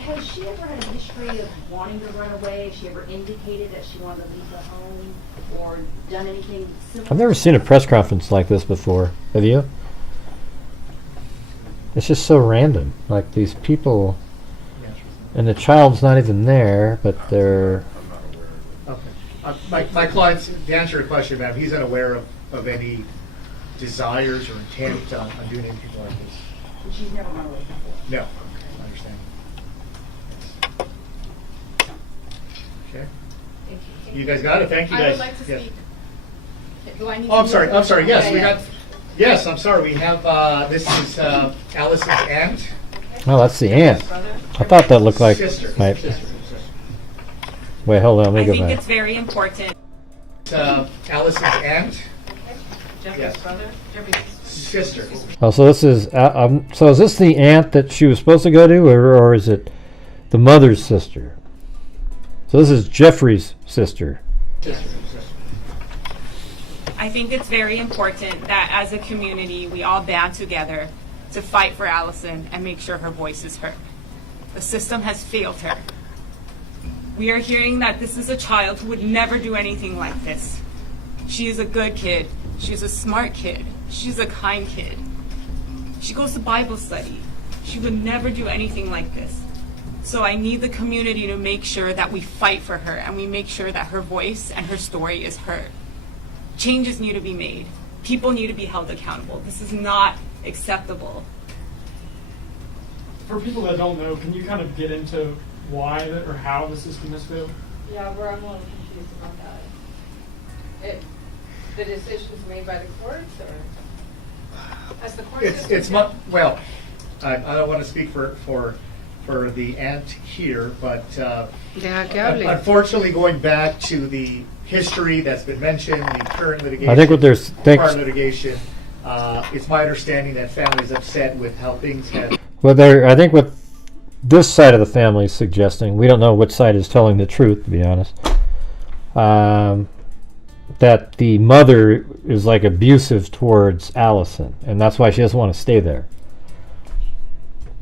Has she ever had a history of wanting to run away? Has she ever indicated that she wanted to leave the home or done anything similar? I've never seen a press conference like this before. Have you? It's just so random. Like these people, and the child's not even there, but they're. Okay. My client's, to answer your question, ma'am, he's unaware of any desires or intent on doing anything like this. But she's never run away before? No. I understand. Okay. Thank you. You guys got it? Thank you guys. I would like to Yes. speak. Do I need Oh, I'm to sorry. move? I'm sorry. Yes, Yeah, we yeah. got. Yes, I'm sorry. We have. This is Allison's aunt. Oh, that's the aunt. I thought that looked like. Sister. Right. Sister. Wait, hold on. Let me I go think back. it's very important. Allison's aunt. Jeffrey's Yes. brother? Jeffrey's Sister. Oh, so this is. So is this the aunt that she was supposed to go to, or is it the mother's sister? So this is Jeffrey's sister. I think it's very important that as a community we all band together to fight for Allison and make sure her voice is heard. The system has failed her. We are hearing that this is a child who would never do anything like this. She is a good kid. She's a smart kid. She's a kind kid. She goes to Bible study. She would never do anything like this. So I need the community to make sure that we fight for her and we make sure that her voice and her story is heard. Changes need to be made. People need to be held accountable. This is not acceptable. For people that don't know, can you kind of get into why or how the system has failed? Yeah, I'm a little confused about that. The decisions made by the courts, or as the court system? It's well. I don't want to speak for the aunt here, but unfortunately, going back to the history that's been mentioned, the current litigation, I think what there's prior litigation, it's my understanding that families upset with how things have. Well, I think what this side of the family is suggesting, we don't know which side is telling the truth, to be honest, that the mother is like abusive towards Allison, and that's why she doesn't want to stay there.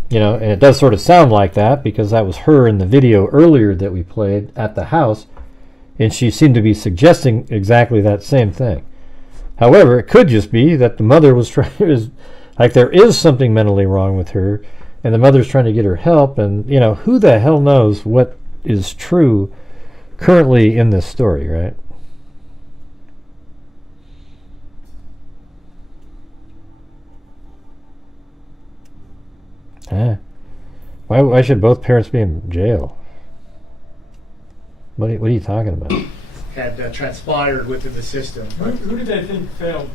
You know, and it does sort of sound like that because that was her in the video earlier that we played at the house, and she seemed to be suggesting exactly that same thing. However, it could just be that the mother was trying, like there is something mentally wrong with her, and the mother's trying to get her help, and you know, who the hell knows what is true currently in this story, right? Why should both parents be in jail? What are you talking about? Had transpired within the system. Who did they think failed?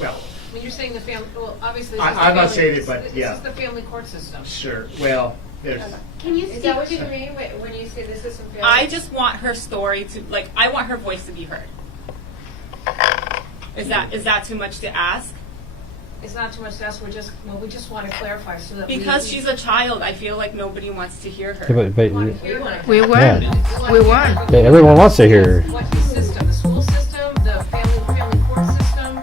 Well, When you're saying the family, well, obviously this is I'm the not family- saying it, but this yeah. is the family court system. Sure. Well, there's. Can you speak Is that what you to- mean when you say the system failed? I just want her story to, like, I want her voice to be heard. Is that too much to ask? It's not too much to ask. We just want to clarify so that Because she's a child, I feel like nobody wants to hear her. Yeah, but we won. Yeah. We won. Yeah, everyone wants to hear her. What's the system? The school system, the family court system.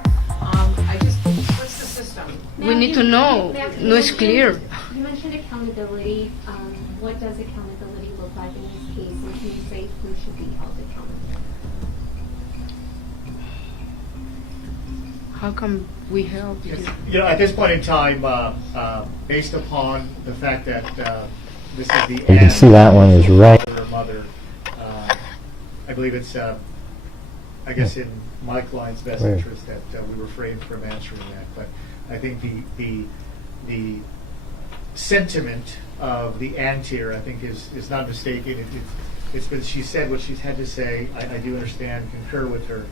What's the system? We need to know. No, it's clear. You mentioned accountability. What does accountability look like in this case? And can you say who should be held accountable? How come we help you? You know, at this point in time, based upon the fact that this is the You can see that one is right. mother. I believe it's, I guess, in my client's best Right. interest that we refrain from answering that. But I think the sentiment of the aunt here, I think, is not mistaken. It's been, she said what she's had to say. I do understand, concur with her.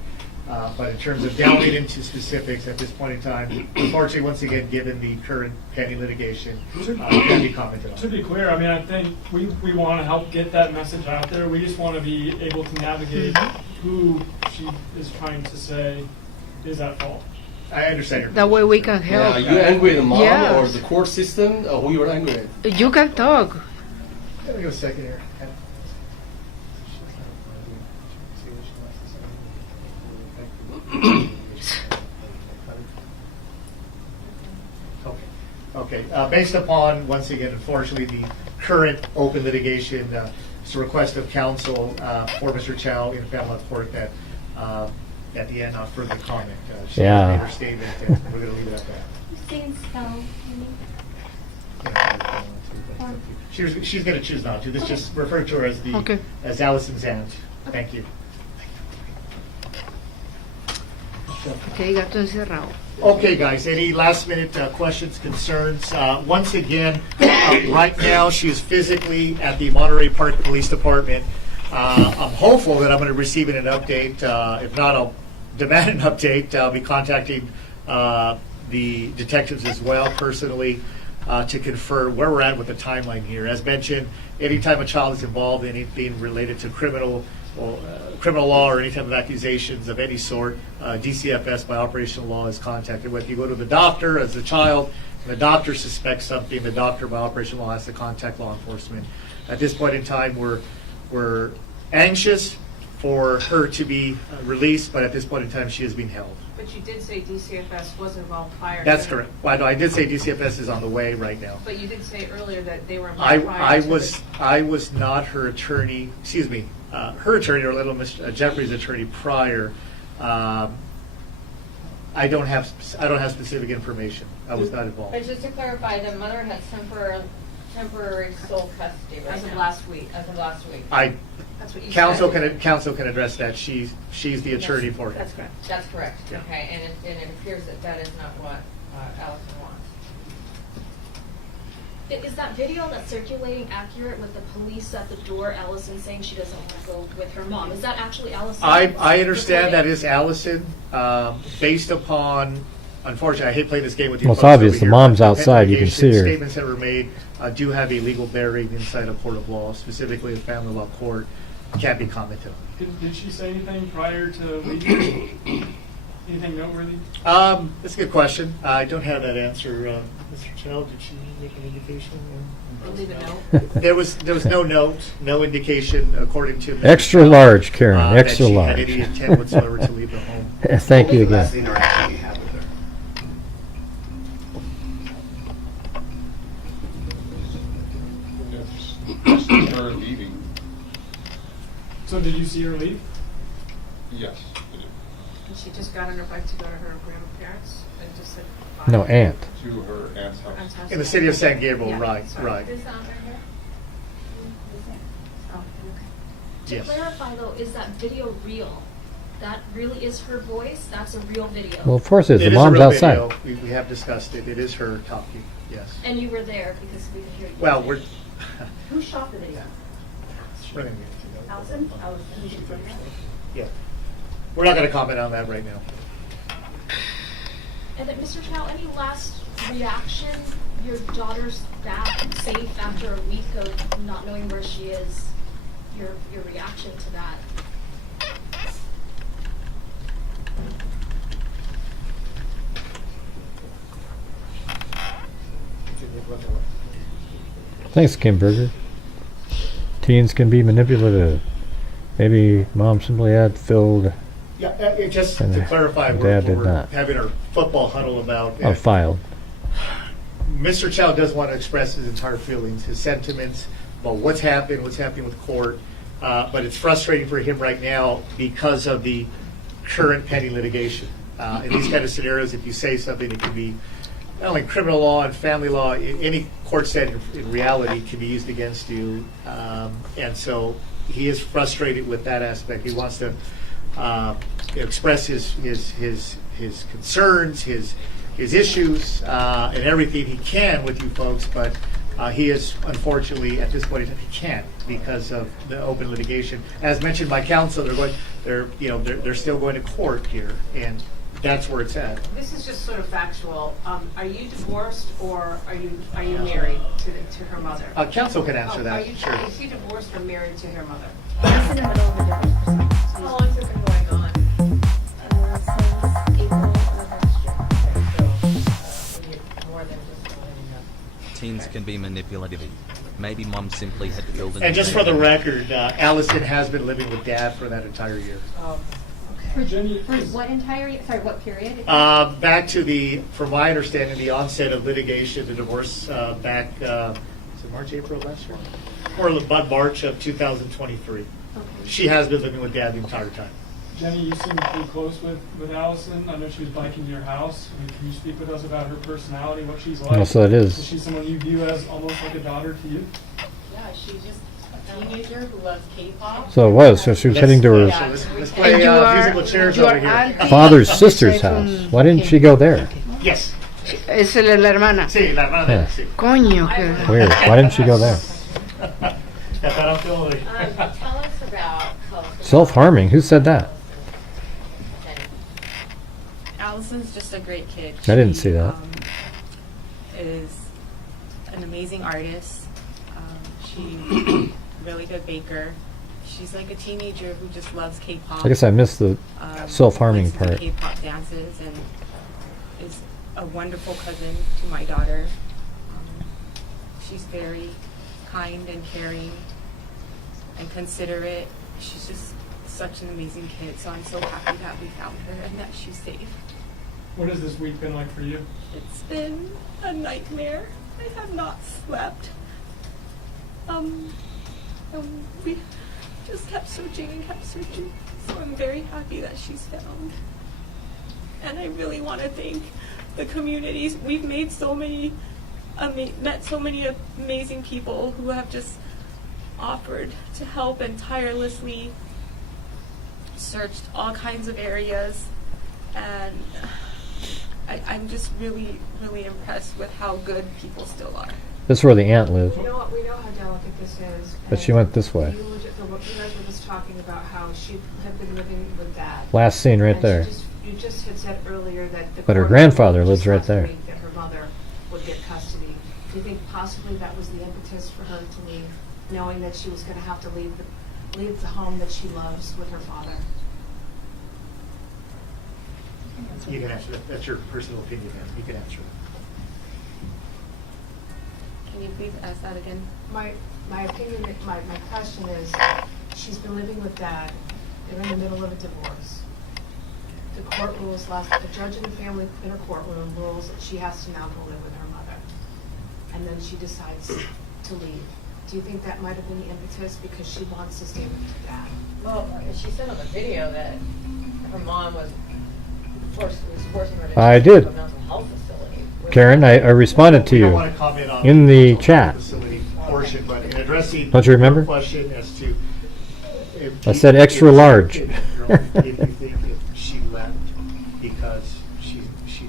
But in terms of delving into specifics at this point in time, unfortunately, once again, given the current pending litigation, can be commented on. To be clear, I mean, I think we want to help get that message out there. We just want to be able to navigate who she is trying to say is at fault. I understand your That way we can help. Are you angry at the mom Yes. or the court system, or who you're angry at? You can talk. Give me a second here. Okay. Based upon, once again, unfortunately, the current open litigation, it's a request of counsel for Mr. Chow in family court that at the end, not further comment. She Yeah. made her statement, and we're going to leave it at that. Saying spell. She's going to choose not to. This just referred to her as as Allison's aunt. Thank you. Okay, gato encerrado. Okay, guys, any last minute questions, concerns? Once again, right now she is physically at the Monterey Park Police Department. I'm hopeful that I'm going to receive an update. If not, I'll demand an update. I'll be contacting the detectives as well personally to confirm where we're at with the timeline here. As mentioned, anytime a child is involved in anything related to criminal law or any type of accusations of any sort, DCFS by operational law is contacted. Whether you go to the doctor as a child, and the doctor suspects something, the doctor by operational law has to contact law enforcement. At this point in time, we're anxious for her to be released, but at this point in time, she is being held. But you did say DCFS was involved prior. That's correct. Well, no, I did say DCFS is on the way right now. But you did say earlier that they were involved prior. I was not her attorney. Excuse me, her attorney, or little Miss Jeffrey's attorney prior. I don't have specific information. I was not involved. But just to clarify, the mother has temporary sole custody right As of now. last week. As of last week. That's what you Counsel said. counsel can address that. She's the attorney for him. That's correct. That's correct. Yeah. Okay, and it appears that is not what Allison wants. Is that video that's circulating accurate with the police at the door, Allison saying she doesn't want to go with her mom? Is that actually Allison? I understand that is Allison, based upon, unfortunately, I hate playing this game with you. Well, it's folks obvious over the here, mom's but outside, you can see her. Statements that were made do have a legal bearing inside a court of law, specifically a family law court, can't be commented on. Did she say anything prior to leaving? Anything noteworthy? That's a good question. I don't have that answer. Mr. Chow, did she make an indication? Leave a note. There was no note, no indication, according to Mr. Extra Chow, large, Karen, that extra she large. had any intent whatsoever to leave the home. Thank you again. Her leaving. So did you see her leave? Yes, I did. And she just got on her bike to go to her grandparents and just said bye. No, aunt. To her aunt's house. In the city of San Gabriel, Yeah, right, sorry. right. This on right here? Oh, okay. To Yes. clarify though, is that video real? That really is her voice? That's a real video? Well, of course it is. The a mom's real outside. video. We have discussed it. It is her talking, yes. And you were there because we could hear you. Well, we're. Who shot the video? Allison? Yeah. We're not going to comment on that right now. And then, Mr. Chow, any last reaction? Your daughter's back safe after a week of not knowing where she is. Your reaction to that? Thanks, Kimberger. Teens can be manipulative. Maybe mom simply had filled Yeah, just and to clarify, dad did we're not. having our football huddle about. Filed. Mr. Chow does want to express his entire feelings, his sentiments about what's happening with court. But it's frustrating for him right now because of the current pending litigation. In these kind of scenarios, if you say something, it can be not only criminal law and family law, any court setting in reality can be used against you. And so he is frustrated with that aspect. He wants to express his concerns, his issues, and everything he can with you folks, but he is unfortunately at this point he can't because of the open litigation. As mentioned by counsel, they're still going to court here, and that's where it's at. This is just sort of factual. Are you divorced or are you married to her mother? Counsel can answer that. Sure. Is he divorced or married to her mother? He's in the middle of a divorce proceedings. How long has it been going on? Since April of last year. More than just Teens can be manipulative. Maybe mom simply had filled in. And just for the record, Allison has been living with dad for that entire year. For what entire year? Sorry, what period? Back to from my understanding, the onset of litigation, the divorce back, was it March, April of last year? Or about March of 2023. Okay. She has been living with dad the entire time. Jenny, you seem pretty close with Allison. I know she was biking to your house. I mean, can you speak with us about her personality, what she's like? Well, so it is. Is she someone you view as almost like a daughter to you? Yeah, she's just a teenager who loves K-pop. So it was. So she was heading to her Let's play musical chairs over here. father's sister's house. Why didn't she go there? Yes. Es la hermana. Sí, la hermana, Yeah. sí. Coño. que- Weird. Why didn't she go there? Tell us about Self-harming. Who said that? Allison's just a great kid. I didn't see that. Is an amazing artist. She's really good baker. She's like a teenager who just loves K-pop. I guess I missed the self-harming likes to do part. K-pop dances and is a wonderful cousin to my daughter. She's very kind and caring and considerate. She's just such an amazing kid. So I'm so happy that we found her and that she's safe. What has this week been like for you? It's been a nightmare. I have not slept. And we just kept searching and kept searching. So I'm very happy that she's found. And I really want to thank the communities. We've made so many, met so many amazing people who have just offered to help and tirelessly searched all kinds of areas. And I'm just really, really impressed with how good people still are. This is where the aunt lived. We know how delicate this is. But she went this way. You guys were just talking about how she had been living with dad. Last scene right And there. You just had said earlier that the But her court grandfather just lives right last there. week that her mother would get custody. Do you think possibly that was the impetus for her to leave, knowing that she was going to have to leave the home that she loves with her father? You can answer that. That's your personal opinion, man. You can answer Can you please ask that again? My opinion, my question is, she's been living with dad. They're in the middle of a divorce. The court rules the judge in the family in her courtroom rules that she has to now go live with her mother. And then she decides to leave. Do you think that might have been the impetus because she wants to stay with dad? Well, she said on the video that her mom was forcing her to I go to did. a mental health facility. Karen, I responded to We don't you want to comment on in the mental chat. health facility portion, but in addressing Don't you remember? your question as to I said extra large. if you think if she left because she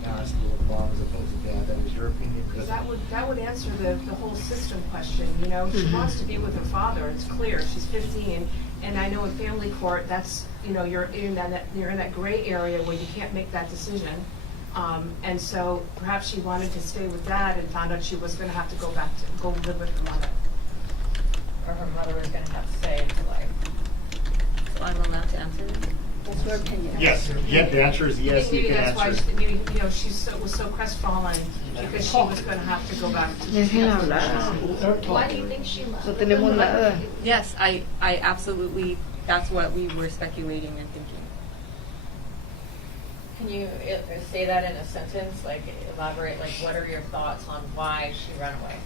now has to live with mom as opposed to dad, that was your opinion? Because that would answer the whole system question. You know, she wants to be with her father. It's clear. She's 15, and I know in family court, that's you're in that gray area where you can't make that decision. And so perhaps she wanted to stay with dad and found out she was going to have to go live with her mother. Or her mother was going to have to say into life. So I'm allowed to answer this? That's your opinion. Yes. Yeah, the answer is yes. Maybe You can that's answer. why she was so crestfallen because she was going to have to go back to Why do you think she left? No tenemos nada. Yes, I absolutely, that's what we were speculating and thinking. Can you say that in a sentence? Like, elaborate, like, what are your thoughts on why she ran away?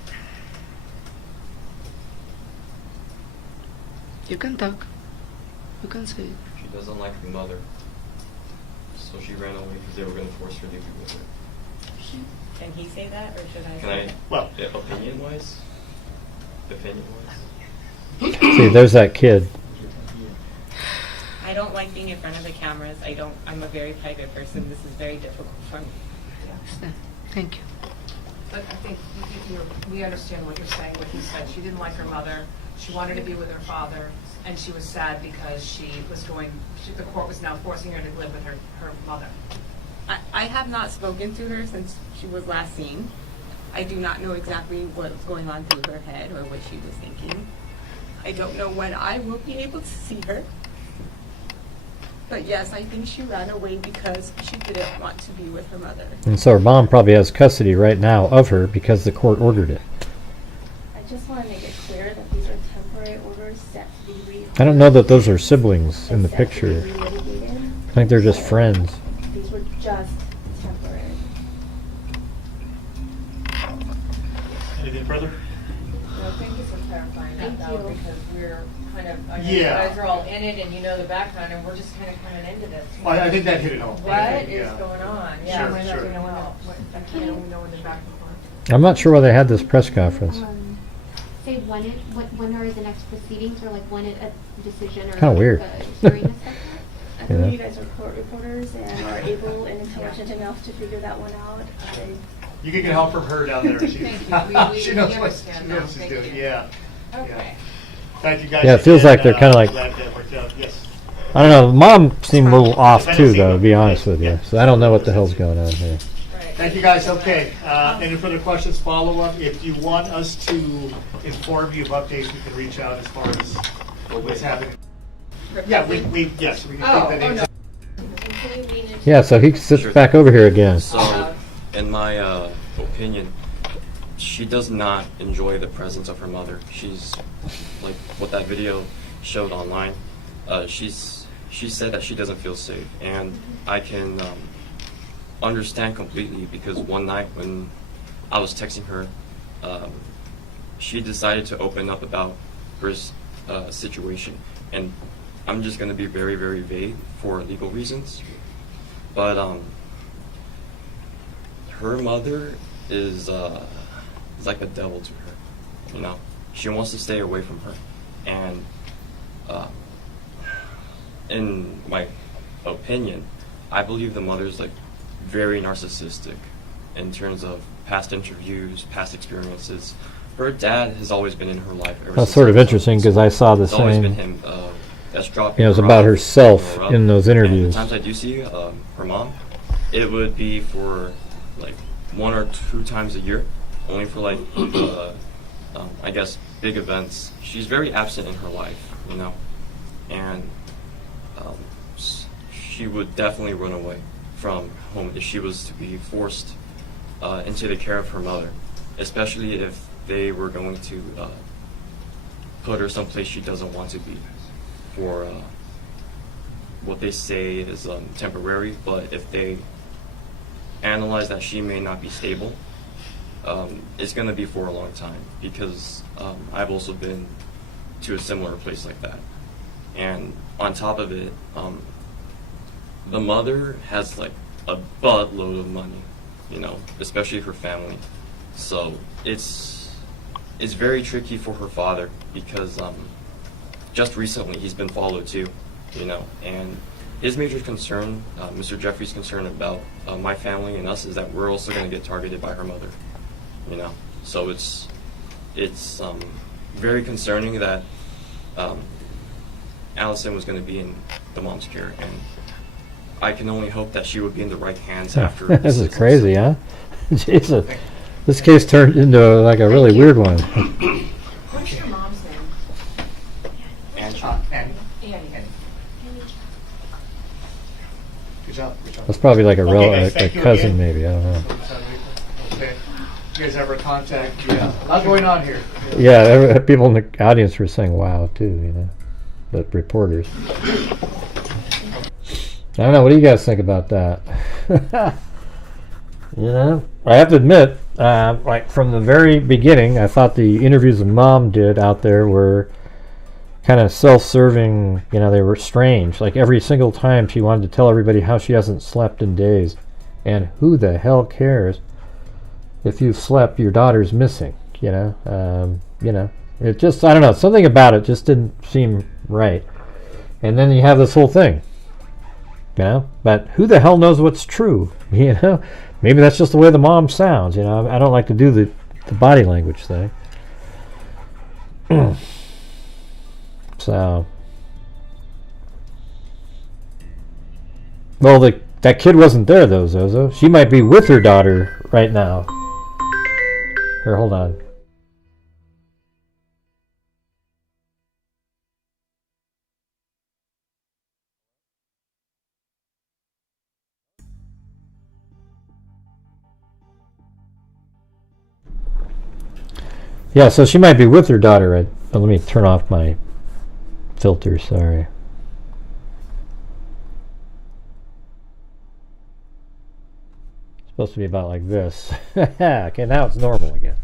You can talk. You can say it. She doesn't like her mother, so she ran away because they were going to force her to be with her. Can he say that, or should I? Can say I? that? Well, yeah, opinion-wise. See, there's that kid. I don't like being in front of the cameras. I'm a very private person. This is very difficult for me. Thank you. But I think we understand what you're saying, what he said. She didn't like her mother. She wanted to be with her father, and she was sad because the court was now forcing her to live with her mother. I have not spoken to her since she was last seen. I do not know exactly what was going on through her head or what she was thinking. I don't know when I will be able to see her. But yes, I think she ran away because she didn't want to be with her mother. And so her mom probably has custody right now of her because the court ordered it. I just want to make it clear that these are temporary orders set to be I don't know that those are siblings in the picture. I think they're just friends. These were just temporary. Anything further? No, thank you for clarifying that, though, because we're kind of, I know Yeah. you guys are all in it and you know the background, and we're just kind of coming into this. I think that hit it home. What I think, is yeah. going on? Sure, Yeah, sure. we know when the back I'm not sure why they had this press conference. Say when are the next proceedings, or like when a decision or Kinda weird. a hearing is set? I Yeah. believe you guys are court reporters and are able and intelligent enough to figure that one out. You can get help from her down there. She, Thank you. she knows what she's doing. Yeah. Okay. Thank you guys. Yeah, it feels again. like they're kinda like- Glad that worked out. Yes. I don't know. Mom seemed a little off too, though, to be honest with you. So I don't know what the hell's going on here. Thank you guys. Okay. Any further questions, follow up? If you want us to inform you of updates, we can reach out as far as what's happening. Yeah, we yes, we can take that in. Yeah, so he sits back over here again. So, in my opinion, she does not enjoy the presence of her mother. She's like what that video showed online. She said that she doesn't feel safe, and I can understand completely, because one night when I was texting her, she decided to open up about her situation, and I'm just going to be very, very vague for legal reasons, but her mother is like a devil to her, you know. She wants to stay away from her, and in my opinion, I believe the mother's like very narcissistic in terms of past interviews, past experiences. Her dad has always been in her life. That's sort of interesting because I saw the It's always same. been him that's dropping. You know, it was her about off, herself picking her up. in those And interviews. the times I do see her mom, it would be for like 1 or 2 times a year, only for like I guess big events. She's very absent in her life, you know, and she would definitely run away from home if she was to be forced into the care of her mother, especially if they were going to put her someplace she doesn't want to be for what they say is temporary, but if they analyze that she may not be stable, it's going to be for a long time, because I've also been to a similar place like that. And on top of it, the mother has like a buttload of money, you know, especially her family. So it's very tricky for her father, because just recently he's been followed too, you know, and his major concern, Mr. Jeffrey's concern about my family and us, is that we're also going to get targeted by her mother, you know. So it's very concerning that Allison was going to be in the mom's care, and I can only hope that she would be in the right hands after. This is crazy, huh? Jesus. This case turned into like a really weird one. What's your mom's name? Annie. Good job. Good job. That's probably like a guys, thank you cousin, again. maybe. I don't know. Okay. You guys ever contact? Yeah. A lot going on here. Yeah, people in the audience were saying "wow" too, you know, but reporters. I don't know. What do you guys think about that? You know, I have to admit, like from the very beginning, I thought the interviews the mom did out there were kind of self-serving. You know, they were strange. Like every single time she wanted to tell everybody how she hasn't slept in days, and who the hell cares? if you've slept, your daughter's missing. You know, it just, I don't know, something about it just didn't seem right. And then you have this whole thing, you know. But who the hell knows what's true? You know, maybe that's just the way the mom sounds. You know, I don't like to do the body language thing. So, well, that kid wasn't there though, Zozo. She might be with her daughter right now. Here, hold on. Yeah, so she might be with her daughter. Let me turn off my filter, sorry. It's supposed to be about like this. Okay, now it's normal again.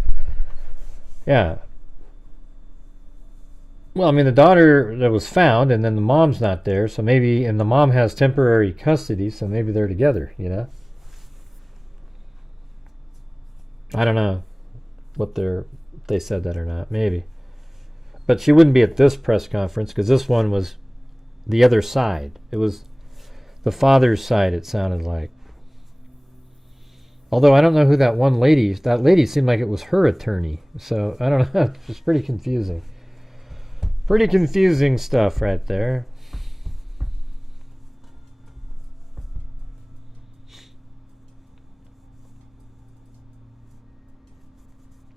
Yeah. Well, I mean, the daughter that was found, and then the mom's not there, so maybe, and the mom has temporary custody, so maybe they're together, you know? I don't know what they said that or not, maybe. But she wouldn't be at this press conference because this one was the other side. It was the father's side, it sounded like. Although I don't know who that lady seemed like it was her attorney. So I don't know, it's pretty confusing. Pretty confusing stuff right there.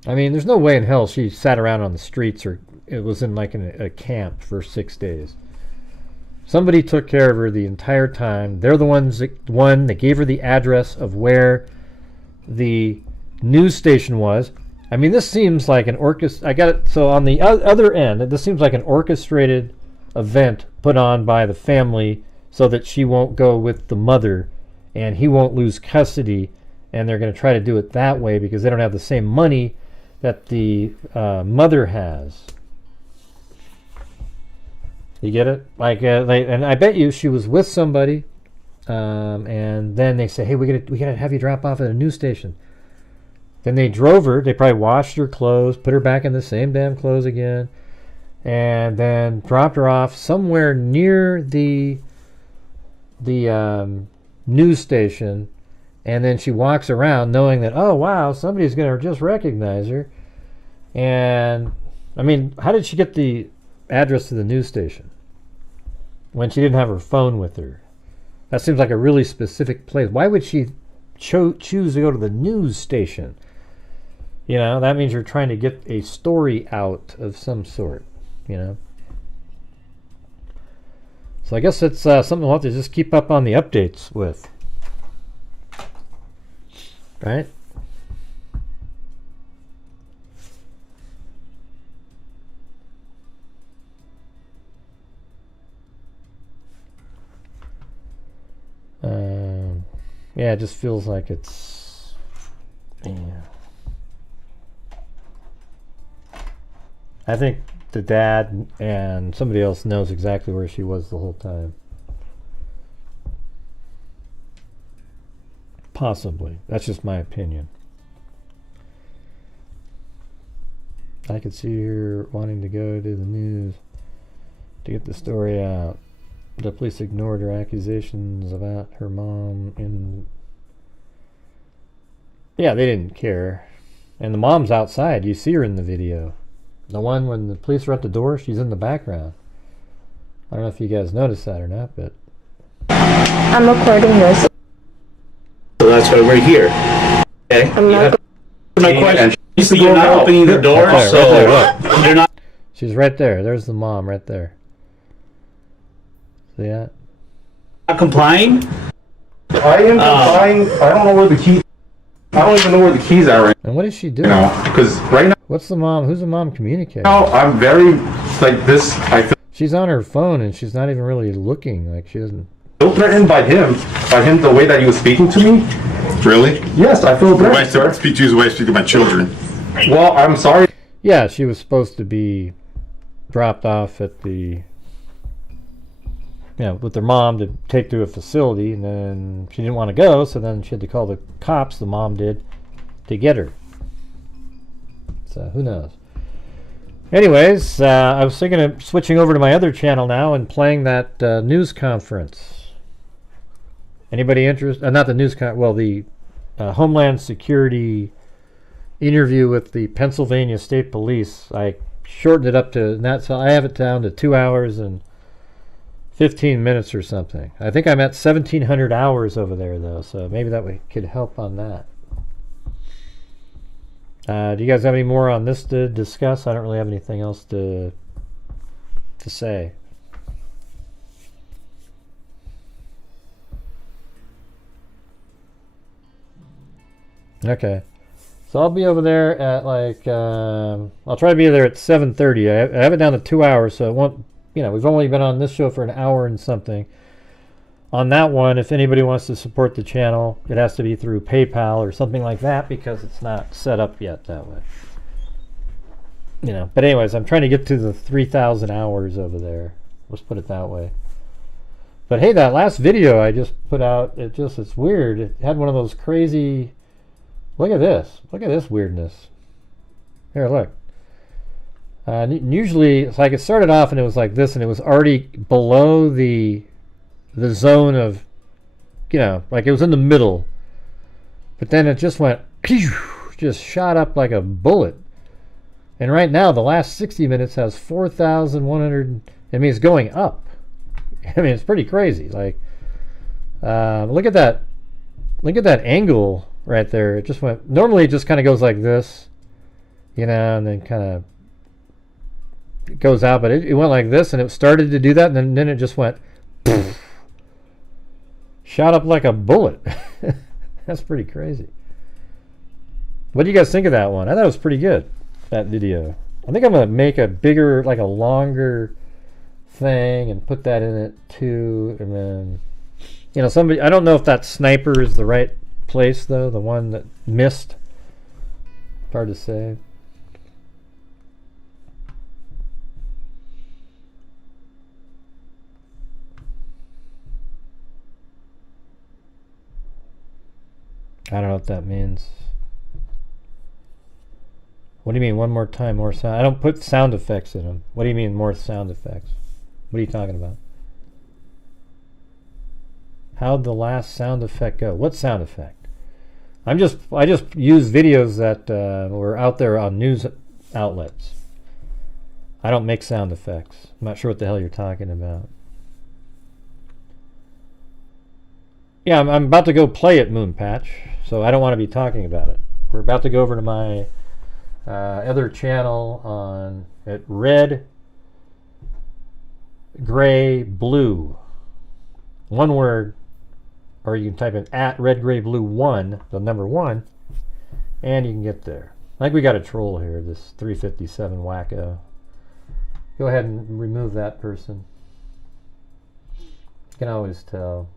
I mean, there's no way in hell she sat around on the streets or it was in like a camp for 6 days. Somebody took care of her the entire time. They're the ones that gave her the address of where the news station was. I mean, this seems like an I got it. So on the other end, this seems like an orchestrated event put on by the family so that she won't go with the mother and he won't lose custody. And they're going to try to do it that way because they don't have the same money that the mother has. You get it? Like, and I bet you she was with somebody, and then they say, "Hey, we gotta have you drop off at a news station." Then they drove her. They probably washed her clothes, put her back in the same damn clothes again, and then dropped her off somewhere near the news station. And then she walks around knowing that, oh wow, somebody's gonna just recognize her. And I mean, how did she get the address to the news station when she didn't have her phone with her? That seems like a really specific place. Why would she choose to go to the news station? You know, that means you're trying to get a story out of some sort, you know. So I guess it's something we'll have to just keep up on the updates with. Right? Yeah, it just feels like it's... Yeah. I think the dad and somebody else knows exactly where she was the whole time. Possibly. That's just my opinion. I could see her wanting to go to the news to get the story out. The police ignored her accusations about her mom in... Yeah, they didn't care. And the mom's outside. You see her in the video. The one when the police are at the door, she's in the background. I don't know if you guys noticed that or not, but... I'm recording this. So that's why we're here. Okay. My question. You're not opening the door, right so there, you're not. She's right there. There's the mom right there. See that? Not complying. I am complying. I don't know where the key. I don't even know where the keys are right And what is she doing? now. Because right now. What's the mom? Who's the mom communicating? Now I'm very like this. I feel she's on her phone and she's not even really looking. Like she doesn't. threatened by him the way that he was speaking to me. Really? Yes, I feel The way I threatened, sir. speak to you is the way I speak to my children. Well, I'm sorry. Yeah, she was supposed to be dropped off at the, with their mom to take to a facility, and then she didn't want to go, so then she had to call the cops, the mom did, to get her. So who knows? Anyways, I was thinking of switching over to my other channel now and playing that news conference. Anybody interested? Not the news well, the Homeland Security interview with the Pennsylvania State Police. I shortened it up to, I have it down to 2 hours and 15 minutes or something. I think I'm at 1,700 hours over there, though, so maybe that could help on that. Do you guys have any more on this to discuss? I don't really have anything else to say. Okay. So I'll be over there at like, I'll try to be there at 7:30. I have it down to 2 hours, so it won't, you know, we've only been on this show for an hour and something. On that one, if anybody wants to support the channel, it has to be through PayPal or something like that because it's not set up yet that way. You know, but anyways, I'm trying to get to the 3,000 hours over there. Let's put it that way. But hey, that last video I just put out, it's weird. It had one of those crazy, look at this. Look at this weirdness. Here, look. Usually, it's like it started off and it was like this and it was already below the zone of, you know, like it was in the middle. But then it just went, just shot up like a bullet. And right now, the last 60 minutes has 4,100, I mean, it's going up. I mean, it's pretty crazy. Like, look at that angle right there. It just went, normally it just kind of goes like this, you know, and then kind of it goes out, but it went like this, and it started to do that, and then it just went, shot up like a bullet. That's pretty crazy. What do you guys think of that one? I thought it was pretty good, that video. I think I'm going to make a bigger, like a longer thing and put that in it too, and then, you know, somebody, I don't know if that sniper is the right place though, the one that missed. Hard to say. I don't know what that means. What do you mean one more time, more sound? I don't put sound effects in them. What do you mean more sound effects? What are you talking about? How'd the last sound effect go? What sound effect? I just use videos that were out there on news outlets. I don't make sound effects. I'm not sure what the hell you're talking about. Yeah, I'm about to go play at Moonpatch, so I don't want to be talking about it. We're about to go over to my other channel on at Red, Gray, Blue. One word, or you can type in at Red, Gray, Blue 1, the number 1, and you can get there. I think we got a troll here, this 357 wacko. Go ahead and remove that person. You can always tell.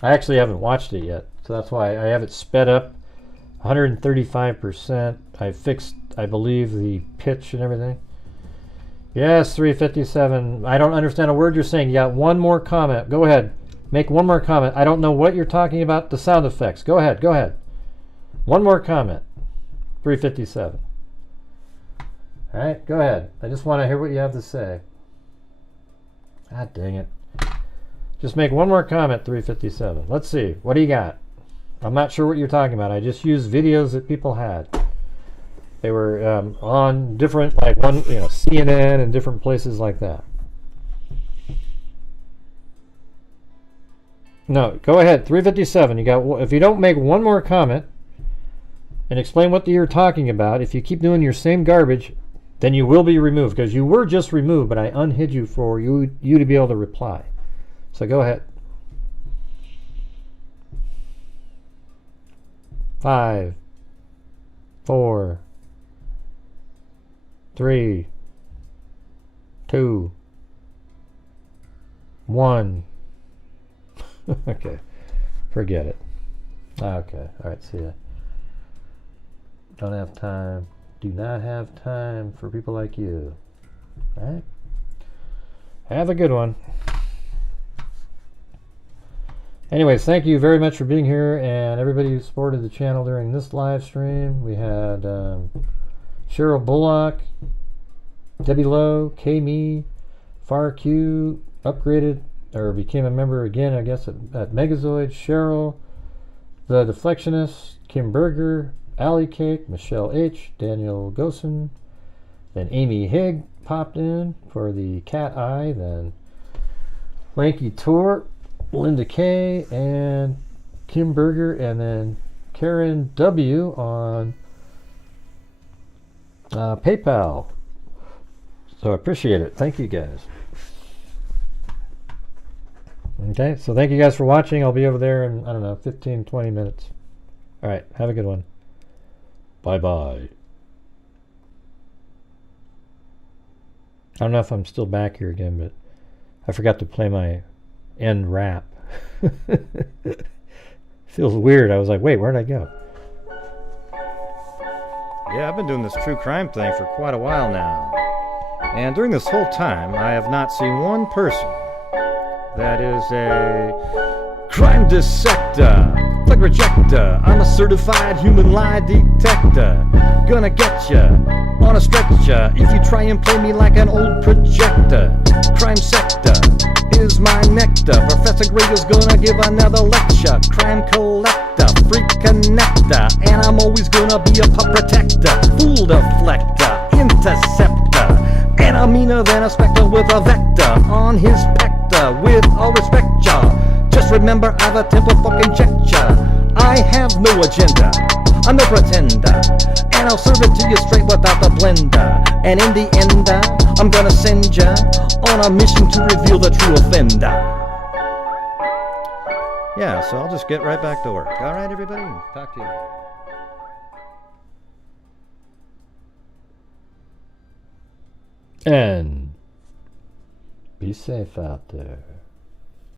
I actually haven't watched it yet, so that's why I have it sped up 135%. I fixed, I believe, the pitch and everything. Yes, 357. I don't understand a word you're saying. You got one more comment. Go ahead. Make one more comment. I don't know what you're talking about. The sound effects. Go ahead. Go ahead. One more comment. 357. All right, go ahead. I just want to hear what you have to say. God dang it. Just make one more comment, 357. Let's see. What do you got? I'm not sure what you're talking about. I just used videos that people had. They were on different, like one, you know, CNN and different places like that. No, go ahead. 357. You got. If you don't make one more comment and explain what you're talking about, if you keep doing your same garbage, then you will be removed, because you were just removed, but I unhid you for you to be able to reply. So go ahead. 5, 4, 3, 2, 1. Okay, forget it. Okay, all right, see ya. Don't have time. Do not have time for people like you. All right? Have a good one. Anyways, thank you very much for being here and everybody who supported the channel during this live stream. We had Cheryl Bullock, Debbie Lowe, K-Me, Far Q, upgraded or became a member again, I guess, at Megazoid, Cheryl, The Deflectionist, Kim Berger, Alley Cake, Michelle H., Daniel Gosen, then Amy Higg popped in for the cat eye, then Lanky Tour, Linda K, and Kim Berger, and then Karen W on PayPal. So I appreciate it. Thank you guys. Okay, so thank you guys for watching. I'll be over there in, I don't know, 15, 20 minutes. All right, have a good one. Bye-bye. I don't know if I'm still back here again, but I forgot to play my end wrap. Feels weird. I was like, wait, where'd I go? Yeah, I've been doing this true crime thing for quite a while now. And during this whole time, I have not seen one person that is a crime dissector, flag rejector. I'm a certified human lie detector. Gonna get ya on a stretcher if you try and play me like an old projector. Crime sector is my nectar. Professor Grader's gonna give another lecture. Crime collector, freak connector, and I'm always gonna be a pup protector. Fool deflector, interceptor, and I'm meaner than a specter with a vector on his pector. With all respect, y'all, just remember I've a temper fucking check ya. I have no agenda, I'm no pretender, and I'll serve it to you straight without the blender. And in the end, I'm gonna send ya on a mission to reveal the true offender. Yeah, so I'll just get right back to work. All right, everybody, talk to you later. And be safe out there.